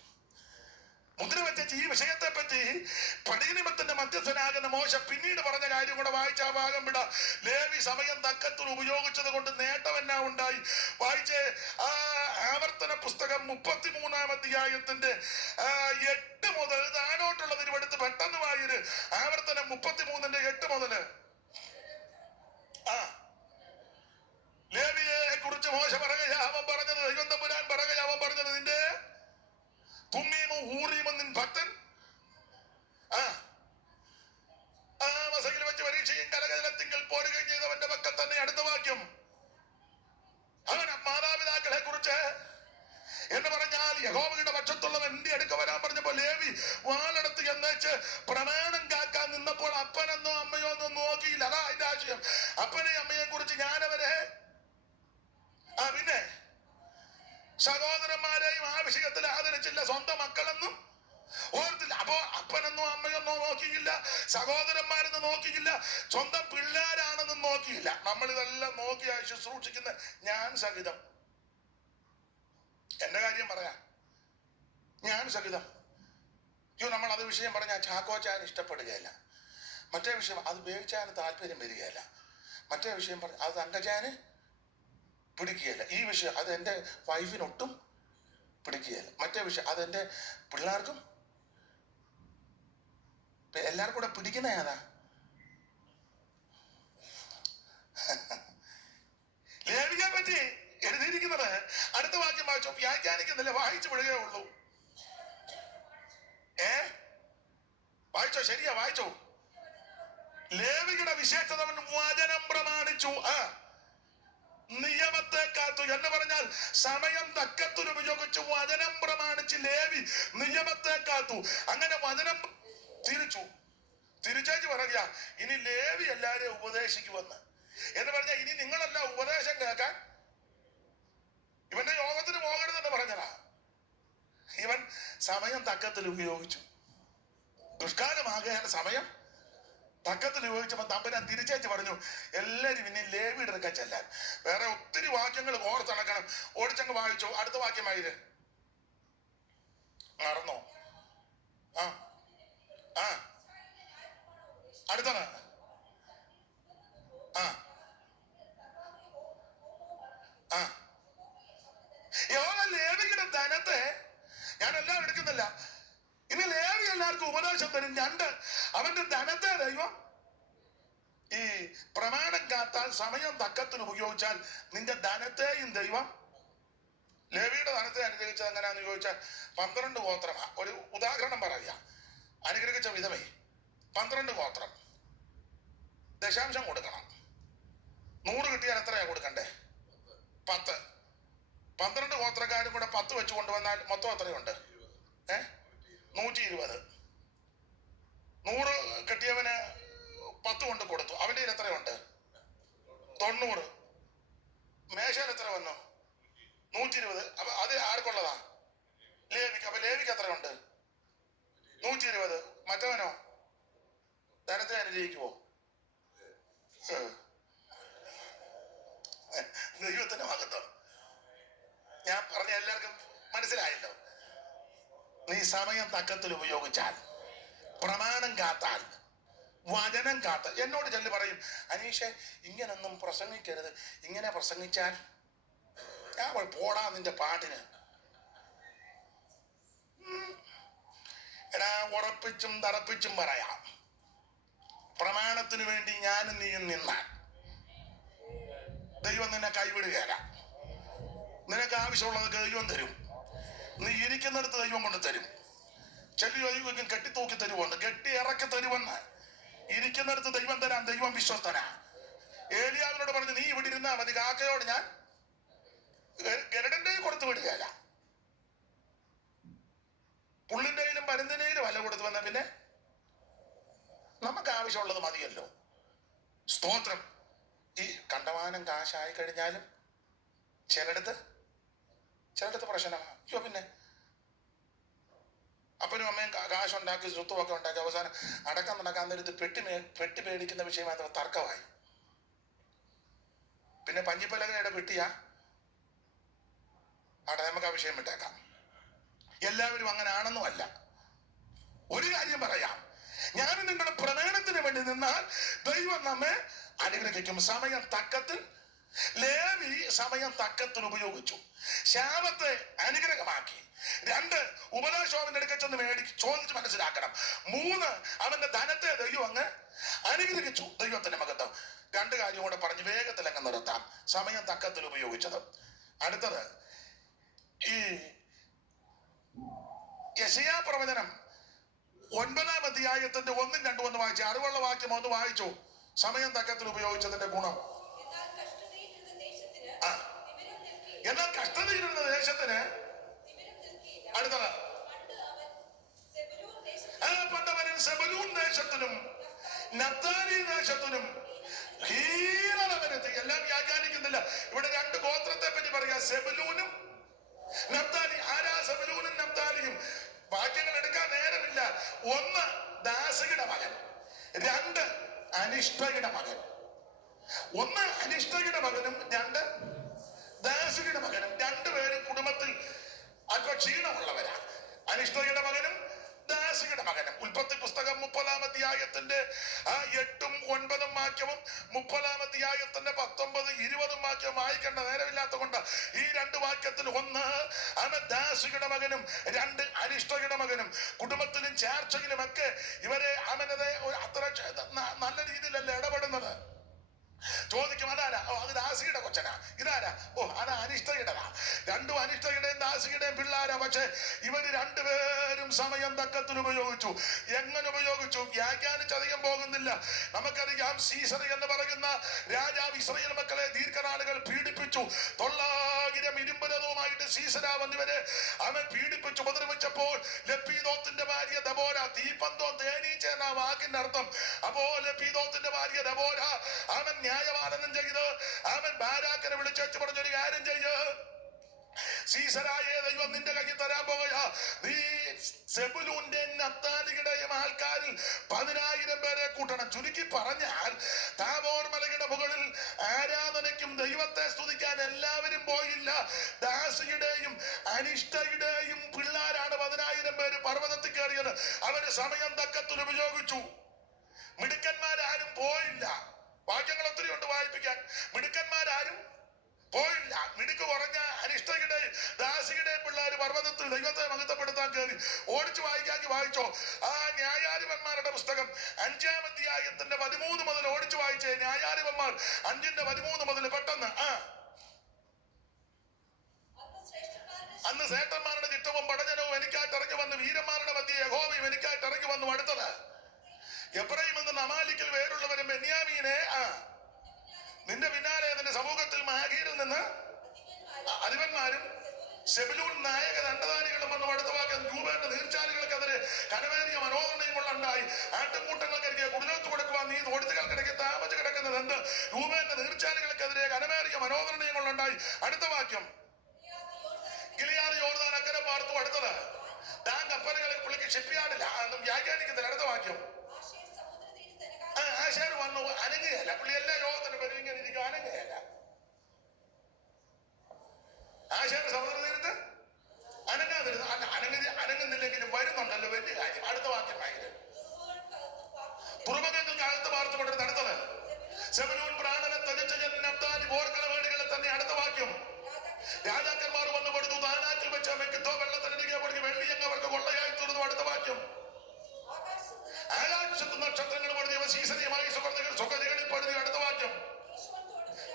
മുദ്ര വെച്ച ഈ വിഷയത്തെ പറ്റി പടിനിമത്തിന്റെ മധ്യസ്ഥനാകുന്ന മോശ പിന്നീട് പറഞ്ഞ കാര്യം കൂടെ വായിച്ച ആ ഭാഗം വിട. ലേവി സമയം തക്കത്തിൽ ഉപയോഗിച്ചത് കൊണ്ട് നേട്ടം എന്നാ ഉണ്ടായി? വായിച്ച് ആ ആവർത്തന പുസ്തകം 33-ാം അധ്യായത്തിന്റെ 8 മുതൽ താഴോട്ടുള്ള തിരുവെടുത്ത് പെട്ടെന്ന് വായിര്. ആവർത്തനം 33-ന്റെ 8 മുതല്. ലേവിയെ കുറിച്ച് മോശ പറയുക, അവൻ പറഞ്ഞത്, ദൈവം തമ്പുരാൻ പറയുക, അവൻ പറഞ്ഞത്, നിന്റെ തുമ്മീമും ഊറീമും നിൻ ഭക്തൻ മസയിൽ വെച്ച് പരീക്ഷയും കലകലത്തിങ്കിൽ പോരുകയും ചെയ്തവന്റെ പക്കൽ തന്നെ. അടുത്ത വാക്യം യഹോവയുടെ പക്ഷത്തുള്ളവൻ എന്റെ അടുക്ക വരാൻ പറഞ്ഞപ്പോൾ ലേവി വാളെടുത്ത് എന്നേച്ച് പ്രമാണം കാക്കാൻ നിന്നപ്പോൾ അപ്പനെന്നോ അമ്മയോ ഒന്നും നോക്കിയില്ല. അതാ അതിന്റെ ആശയം. അപ്പനെയും അമ്മയെ കുറിച്ച് ഞാനവരെ പിന്നെ സഹോദരന്മാരെയും ആ വിഷയത്തിൽ ആദരിച്ചില്ല, സ്വന്തം മക്കളെന്നും ഓർത്തില്ല. അപ്പോ അപ്പനെന്നോ അമ്മയൊന്നോ നോക്കിയില്ല, സഹോദരന്മാരെന്ന് നോക്കിയില്ല, സ്വന്തം പിള്ളേരാണെന്നും നോക്കിയില്ല. നമ്മളിതെല്ലാം നോക്കിയായി ശുശ്രൂഷിക്കുന്ന ഞാൻ സഹിതം. എന്റെ കാര്യം പറയാം, ഞാൻ സഹിതം. നമ്മൾ അത് വിഷയം പറഞ്ഞാൽ ചാക്കോച്ചാൻ ഇഷ്ടപ്പെടുകയില്ല, മറ്റേ വിഷയം അത് ഉപയോഗിച്ചാന് താല്പര്യം വരികയില്ല, മറ്റേ വിഷയം പറഞ്ഞ അത് തങ്കച്ചാന് പിടിക്കുകയില്ല, ഈ വിഷയം അത് എൻ്റെ വൈഫിനൊട്ടും പിടിക്കുകയില്ല, മറ്റേ വിഷയം അത് എൻ്റെ പിള്ളേർക്കും എല്ലാവർക്കും കൂടെ പിടിക്കുന്ന ഏതാ? ലേവിയെ പറ്റി എഴുതിയിരിക്കുന്നത് അടുത്ത വാക്യം വായിച്ചോ, വ്യാഖ്യാനിക്കുന്നില്ല, വായിച്ചു വിടുകയേ ഉള്ളൂ. വായിച്ചോ, ശരിയാ, വായിച്ചോ. ലേവിയുടെ വിശേഷത വചനം പ്രമാണിച്ചു, നിയമത്തെ കാത്തു എന്ന് പറഞ്ഞാൽ സമയം തക്കത്തിൽ ഉപയോഗിച്ചു വചനം പ്രമാണിച്ച് ലേവി നിയമത്തെ കാത്തു. അങ്ങനെ വചനം തിരിച്ചേച്ച് പറയുക, ഇനി ലേവി എല്ലാരെയും ഉപദേശിക്കുമെന്ന് എന്ന് പറഞ്ഞാൽ ഇനി നിങ്ങളല്ല ഉപദേശം കേൾക്കാൻ ഇവന്റെ യോഗത്തിന് പോകരുതെന്ന് പറഞ്ഞതാ. ഇവൻ സമയം തക്കത്തിൽ ഉപയോഗിച്ചു. ദുഷ്കാലമാകയാൽ സമയം തക്കത്തിൽ ഉപയോഗിച്ചപ്പോ തമ്പുരാൻ തിരിച്ചേച്ച് പറഞ്ഞു, എല്ലാരും ഇനി ലേവിയുടെ അടുക്ക ചെല്ലാൻ. വേറെ ഒത്തിരി വാക്യങ്ങൾ ഓർത്തിണക്കണം. ഓടിച്ചങ്ങ് വായിച്ചോ. അടുത്ത വാക്യമായിര് മറന്നോ? അടുത്തത് ലേവിയുടെ ധനത്തെ ഞാനെല്ലാം എടുക്കുന്നില്ല. ഇനി ലേവി എല്ലാവർക്കും ഉപദേശം തരും. രണ്ട്, അവന്റെ ധനത്തെ ദൈവം ഈ പ്രമാണം കാത്താൽ സമയം തക്കത്തിന് ഉപയോഗിച്ചാൽ നിന്റെ ധനത്തെയും ദൈവം. ലേവിയുടെ ധനത്തെ അനുഗ്രഹിച്ചത് എങ്ങനെയാന്ന് ചോദിച്ചാൽ 12 ഗോത്രമാ. ഒരു ഉദാഹരണം പറയുക, അനുഗ്രഹിച്ച വിധമേ 12 ഗോത്രം ദശാംശം കൊടുക്കണം. 100 കിട്ടിയാൽ എത്രയാ കൊടുക്കണ്ടേ? 10. 12 ഗോത്രക്കാരും കൂടെ 10 വെച്ച് കൊണ്ടുവന്നാൽ മൊത്തം എത്രയുണ്ട്? 120. 100 കിട്ടിയവന് 10 കൊണ്ട് കൊടുത്തു, അവന്റെ കയ്യിൽ എത്രയുണ്ട്? 90. മേശയിൽ എത്ര വന്നു? 120. അപ്പൊ അത് ആർക്കുള്ളതാ? ലേവിക്ക്. അപ്പൊ ലേവിക്ക് എത്രയുണ്ട്? 120. മറ്റവനോ? ധനത്തെ അനുഗ്രഹിക്കുവോ? ദൈവത്തിന്റെ മഹത്വം ഞാൻ പറഞ്ഞ എല്ലാവർക്കും മനസ്സിലായല്ലോ. നീ സമയം തക്കത്തിൽ ഉപയോഗിച്ചാൽ, പ്രമാണം കാത്താൽ, വചനം കാത്താൽ. എന്നോട് ചെല്ലു പറയും, അനീഷെ ഇങ്ങനൊന്നും പ്രസംഗിക്കരുത്, ഇങ്ങനെ പ്രസംഗിച്ചാൽ ഞാൻ പോടാ നിന്റെ പാട്ടിന്. എടാ, ഉറപ്പിച്ചും തറപ്പിച്ചും പറയാം, പ്രമാണത്തിന് വേണ്ടി ഞാനും നീയും നിന്നാൽ ദൈവം നിന്നെ കൈവിടുകയില്ല. നിനക്ക് ആവശ്യമുള്ളത് ദൈവം തരും. നീ ഇരിക്കുന്നിടത്ത് ദൈവം കൊണ്ട് തരും. ചെല്ലു കെട്ടിത്തൂക്കി തരുവുണ്ട്, കെട്ടി ഇറക്കി തരുവെന്ന്. ഇരിക്കുന്നിടത്ത് ദൈവം തരാൻ ദൈവം വിശ്വസ്തനാ. ഏലിയാവിനോട് പറഞ്ഞു, നീ ഇവിടെ ഇരുന്നാ മതി, കാക്കയോട് ഞാൻ ഗരുഡന്റെ കൊടുത്തു വിടുകയല്ല. പുള്ളിന്റെയിലും പരുന്തിനയിലും അല്ല കൊടുത്തു വന്ന, പിന്നെ നമുക്ക് ആവശ്യമുള്ളത് മതിയല്ലോ. സ്തോത്രം. ഈ കണ്ടമാനം കാശായി കഴിഞ്ഞാലും ചിലടത്ത് പ്രശ്നമാണ്. അയ്യോ, പിന്നെ അപ്പനും അമ്മയും കാശുണ്ടാക്കി സ്വത്തുമൊക്കെ ഉണ്ടാക്കി അവസാനം അടക്കം നടക്കാൻ നേരത്ത് പെട്ടി പേടിക്കുന്ന വിഷയം മാത്രം തർക്കമായി. പിന്നെ പഞ്ഞിപ്പലകയുടെ പെട്ടിയാ അവിടെ നമുക്ക് ആ വിഷയം വിട്ടേക്കാം. എല്ലാവരും അങ്ങനെ ആണെന്നും അല്ല. ഒരു കാര്യം പറയാം, ഞാനും നിങ്ങളുടെ പ്രമാണത്തിന് വേണ്ടി നിന്നാൽ ദൈവം നമ്മെ അനുഗ്രഹിക്കും. സമയം തക്കത്തിൽ ലേവി സമയം തക്കത്തിൽ ഉപയോഗിച്ചു, ശാപത്തെ അനുഗ്രഹമാക്കി. 2, ഉപദേശോവന്റെ അടുക്കൽ ചെന്ന് ചോദിച്ച് മനസ്സിലാക്കണം. 3, അവന്റെ ധനത്തെ ദൈവം അങ്ങ് അനുഗ്രഹിച്ചു. ദൈവത്തിന്റെ മഹത്വം. 2 കാര്യം കൂടെ പറഞ്ഞ് വേഗത്തിൽ അങ്ങ് നിർത്താം. സമയം തക്കത്തിൽ ഉപയോഗിച്ചത്. അടുത്തത് ഈ യെശയ്യാ പ്രവചനം 9-ാം അധ്യായത്തിന്റെ 1, 2 ഒന്ന് വായിച്ചു. അറിവുള്ള വാക്യം ഒന്ന് വായിച്ചു. സമയം തക്കത്തിൽ ഉപയോഗിച്ചതിന്റെ ഗുണം. എന്നാൽ കഷ്ടതയിരുന്ന ദേശത്തിന് അടുത്തത് പണ്ടവൻ സെബലൂൺ ദേശത്തിനും നഫ്താലി ദേശത്തിനും ഹീനത വരുത്തി. എല്ലാം വ്യാഖ്യാനിക്കുന്നില്ല. ഇവിടെ രണ്ട് ഗോത്രത്തെ പറ്റി പറയാ, സെബലൂനും നഫ്താലി. ആരാ സെബലൂനും നഫ്താലിയും? വാക്യങ്ങൾ എടുക്കാൻ നേരമില്ല. ഒന്ന് ദാസിയുടെ മകൻ, രണ്ട് അനിഷ്ടയുടെ മകൻ. ഒന്ന് അനിഷ്ടയുടെ മകനും രണ്ട് ദാസിയുടെ മകനും. രണ്ടുപേരും കുടുംബത്തിൽ അല്പ ക്ഷീണമുള്ളവരാ. അനിഷ്ടയുടെ മകനും ദാസിയുടെ മകനും. ഉൽപ്പത്തി പുസ്തകം 30-ാം അധ്യായത്തിന്റെ 8ഉം 9ഉം വാക്യവും 30-ാം അധ്യായത്തിന്റെ 19, 20 വാക്യവും വായിക്കേണ്ട നേരമില്ലാത്ത കൊണ്ട് ഈ രണ്ട് വാക്യത്തിൽ ഒന്ന് അവൻ ദാസിയുടെ മകനും രണ്ട് അനിഷ്ടയുടെ മകനും. കുടുംബത്തിലും ചർച്ചയിലും ഒക്കെ ഇവരെ അവനത് അത്ര നല്ല രീതിയിലല്ല ഇടപെടുന്നത്. ചോദിക്കും അതാരാ? ഓ, അത് ദാസിയുടെ കൊച്ചനാ. ഇതാരാ? ഓ, അത് അനിഷ്ടയുടെതാ. രണ്ടും അനിഷ്ടയുടെയും ദാസിയുടെയും പിള്ളാരാ. പക്ഷെ ഇവര് രണ്ടുപേരും സമയം തക്കത്തിൽ ഉപയോഗിച്ചു. എങ്ങനെ ഉപയോഗിച്ചു? വ്യാഖ്യാനിച്ചധികം പോകുന്നില്ല. നമുക്കറിയാം, സീസർ എന്ന് പറയുന്ന രാജാവ് ഇസ്രായേൽ മക്കളെ ദീർഘനാളുകൾ പീഡിപ്പിച്ചു. 900 ഇരുമ്പ് രഥവുമായിട്ട് സീസരാ വന്നിവരെ അവൻ പീഡിപ്പിച്ചു ഉപദ്രവിച്ചപ്പോൾ ലപ്പീദോത്തിന്റെ ഭാര്യ ദബോര, തീപ്പന്തോ തേനീച്ച എന്ന വാക്കിന്റെ അർത്ഥം. അപ്പോ ലപ്പീദോത്തിന്റെ ഭാര്യ ദബോര അവൻ ന്യായപാലനം ചെയ്ത് അവൻ ബാരാക്കിനെ വിളിച്ചു പറഞ്ഞൊരു കാര്യം ചെയ്യ്, സീസരായ ദൈവം നിന്റെ കയ്യിൽ തരാൻ പോകുക. നീ സെബുലൂന്റെയും നഫ്താലിയുടെയും ആൾക്കാരിൽ 10,000 പേരെ കൂട്ടണം. ചുരുക്കി പറഞ്ഞാൽ താബോർ മലയുടെ മുകളിൽ ആരാധനയ്ക്കും ദൈവത്തെ സ്തുതിക്കാൻ എല്ലാവരും പോയില്ല. ദാസിയുടെയും അനിഷ്ടയുടെയും പിള്ളാരാണ് 10,000 പേര് പർവ്വതത്തിൽ കയറിയത്. അവര് സമയം തക്കത്തിൽ ഉപയോഗിച്ചു. മിടുക്കന്മാരാരും പോയില്ല. വാക്യങ്ങൾ ഒത്തിരി ഉണ്ട് വായിപ്പിക്കാൻ. മിടുക്കന്മാരാരും പോയില്ല. മിടുക്ക് കുറഞ്ഞ അനിഷ്ടയുടെയും ദാസിയുടെയും പിള്ളേർ പർവ്വതത്തിൽ ദൈവത്തെ മഹത്വപ്പെടുത്താൻ കയറി. ഓടിച്ചു വായിക്കാമെങ്കിൽ വായിച്ചോ. ആ ന്യായാധിപന്മാരുടെ പുസ്തകം 5-ാം അധ്യായത്തിന്റെ 13 മുതൽ ഓടിച്ചു വായിച്ചേ. ന്യായാധിപന്മാർ 5-ന്റെ 13 മുതൽ പെട്ടെന്ന്. അന്ന് ശ്രേഷ്ഠന്മാരുടെ ചിത്തവും പടജനവും എനിക്കായിട്ട് ഇറങ്ങി വന്നു, വീരന്മാരുടെ മധ്യ യഹോവയും എനിക്കായിട്ട് ഇറങ്ങി വന്നു. അടുത്തത് എബ്രഹാം എന്ന അമാലിക്കിൽ വേരുള്ളവരും ബെന്യാമീനെ നിന്റെ പിന്നാലെ നിന്റെ സമൂഹത്തിൽ മാഗീരിൽ നിന്ന് അധിപന്മാരും സെബുലൂൻ നായക ദണ്ഡധാരികളും വന്നു. അടുത്ത വാക്യം രൂപേന്റെ നീർച്ചാലുകൾക്കെതിരെ കനമേറിയ മനോഹരണയും കൊണ്ടുണ്ടായി. ആട്ടുംകൂട്ടങ്ങൾക്കരികെ കുടിലോത്ത് കൊടുക്കുവാൻ നീ തോടുത്തുകൾക്കിടയ്ക്ക് താമസിച്ച് കിടക്കുന്നത് എന്ത്? രൂപേന്റെ നീർച്ചാലുകൾക്കെതിരെ കനമേറിയ മനോഹരണയും കൊണ്ടുണ്ടായി. അടുത്ത വാക്യം ഗിലിയാദ് യോർദാൻ അക്കരെ പാർത്തു. അടുത്തത് ദാൻ കപ്പലുകളെ പുള്ളിക്ക് ഷിപ്പ്യാർഡില്ല. അതൊന്നും വ്യാഖ്യാനിക്കുന്നില്ല. അടുത്ത വാക്യം ആശാർ വന്നു. അനങ്ങുകയല്ല. പുള്ളി എല്ലാ യോഗത്തിനും വരും, ഇങ്ങനെ ഇരിക്കും, അനങ്ങുകയല്ല. ആശാർ സമുദ്ര തീരത്ത് അനങ്ങാതിരുന്നു. അനങ്ങുന്നില്ലെങ്കിലും വരുന്നുണ്ടല്ലോ, വലിയ കാര്യം. അടുത്ത വാക്യം വായിക്കും. തുറമുഖങ്ങൾക്ക് അകത്ത് പാർത്തുകൊണ്ടിരുന്ന. അടുത്തത് സെബുലൂൻ പ്രാണനെ തനിച്ച നഫ്താലി പോർക്കളമേടുകളെ തന്നെ. അടുത്ത വാക്യം രാജാക്കന്മാർ വന്നു കൊടുത്തു. താനാക്കിൽ വെച്ച മെക്കിത്തോ വെള്ളത്തിനരികെ പൊടിക്ക് വെള്ളിയങ്ങ് അവർക്ക് കൊള്ളയായി തീർന്നു. അടുത്ത വാക്യം ആകാശത്ത് നക്ഷത്രങ്ങൾ പടുതിയവ സീസനിയമായി സുഖതകളിൽ പടുതി. അടുത്ത വാക്യം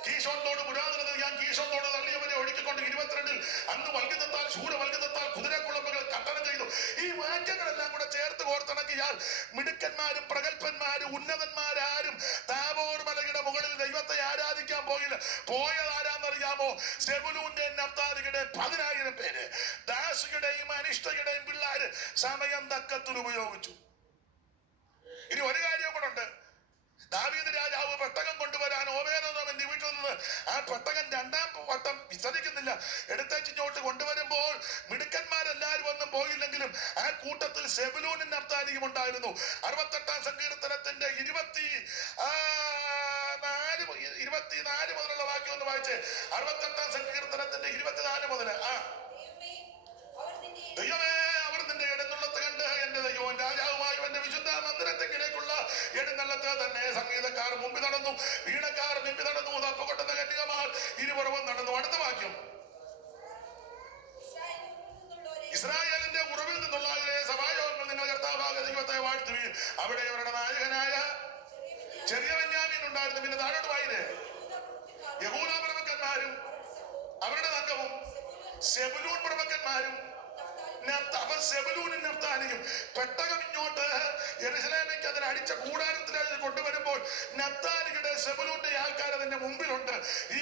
കീശോനോട് പുരാതനത ഞാൻ കീശോനോട് തള്ളിയവരെ ഒഴുക്കിക്കൊണ്ട് 22-ൽ അന്ന് വൽഗിതത്താൽ ശൂരവൽഗിതത്താൽ കുതിരക്കുളമ്പുകൾ കട്ടണം ചെയ്തു. ഈ വാക്യങ്ങളെല്ലാം കൂടെ ചേർത്ത് കോർത്തിണക്കിയാൽ മിടുക്കന്മാരും പ്രഗത്ഭന്മാരും ഉന്നതന്മാരാരും താബോർ മലയുടെ മുകളിൽ ദൈവത്തെ ആരാധിക്കാൻ പോയില്ല. പോയതാരാന്നറിയാമോ? സെബുലൂന്റെയും നഫ്താലിയുടെയും 10,000 പേര്. ദാസിയുടെയും അനിഷ്ടയുടെയും പിള്ളേര് സമയം തക്കത്തിൽ ഉപയോഗിച്ചു. ഇനി ഒരു കാര്യം കൂടെ ഉണ്ട്. ദാവീദ് രാജാവ് പെട്ടകം കൊണ്ടുവരാൻ ഓബേദെദോമിന്റെ വീട്ടിൽ നിന്ന് ആ പെട്ടകം 2-ാം വട്ടം വിസർജിക്കുന്നില്ല, എടുത്തേച്ചിങ്ങോട്ട് കൊണ്ടുവരുമ്പോൾ മിടുക്കന്മാരെല്ലാവരും ഒന്നും പോയില്ലെങ്കിലും ആ കൂട്ടത്തിൽ സെബുലൂനും നഫ്താലിയും ഉണ്ടായിരുന്നു. 68-ാം സങ്കീർത്തനത്തിന്റെ 24 മുതലുള്ള വാക്യം ഒന്ന് വായിച്ചേ. 68-ാം സങ്കീർത്തനത്തിന്റെ 24 മുതൽ. ദൈവമേ, അവർ നിന്റെ ഇടന്നുള്ളത്ത് കണ്ട് എന്റെ ദൈവവും രാജാവുമായും എന്റെ വിശുദ്ധ മന്ദിരത്തെങ്കിലേക്കുള്ള എടുന്നള്ളത്ത് തന്നെ. സംഗീതക്കാർ മുമ്പിൽ നടന്നു, വീണക്കാർ മുമ്പിൽ നടന്നു, തപ്പുകൊട്ടുന്ന കന്യകമാർ ഇരുപുറവും നടന്നു. അടുത്ത വാക്യം ഇസ്രായേലിന്റെ ഉറവിൽ നിന്നുള്ള സഭായോഗങ്ങൾ നിങ്ങൾ കർത്താവായ ദൈവത്തെ വാഴ്ത്തുവീൻ. അവിടെ അവരുടെ നായകനായ ചെറിയ ബെന്യാമീൻ ഉണ്ടായിരുന്നു. പിന്നെ താഴോട്ട് വായില്ലേ, യഹൂദ പ്രഭുക്കന്മാരും അവരുടെ സംഘവും സെബുലൂൻ പ്രഭുക്കന്മാരും സെബുലൂനും നഫ്താലിയും പെട്ടകം ഇങ്ങോട്ട് യെരൂശലേമിലേക്ക് അതിന് അടിച്ച കൂടാരത്തിലേക്ക് കൊണ്ടുവരുമ്പോൾ നഫ്താലിയുടെ സെബുലൂന്റെ ആൾക്കാർ അതിന്റെ മുമ്പിലുണ്ട്. ഈ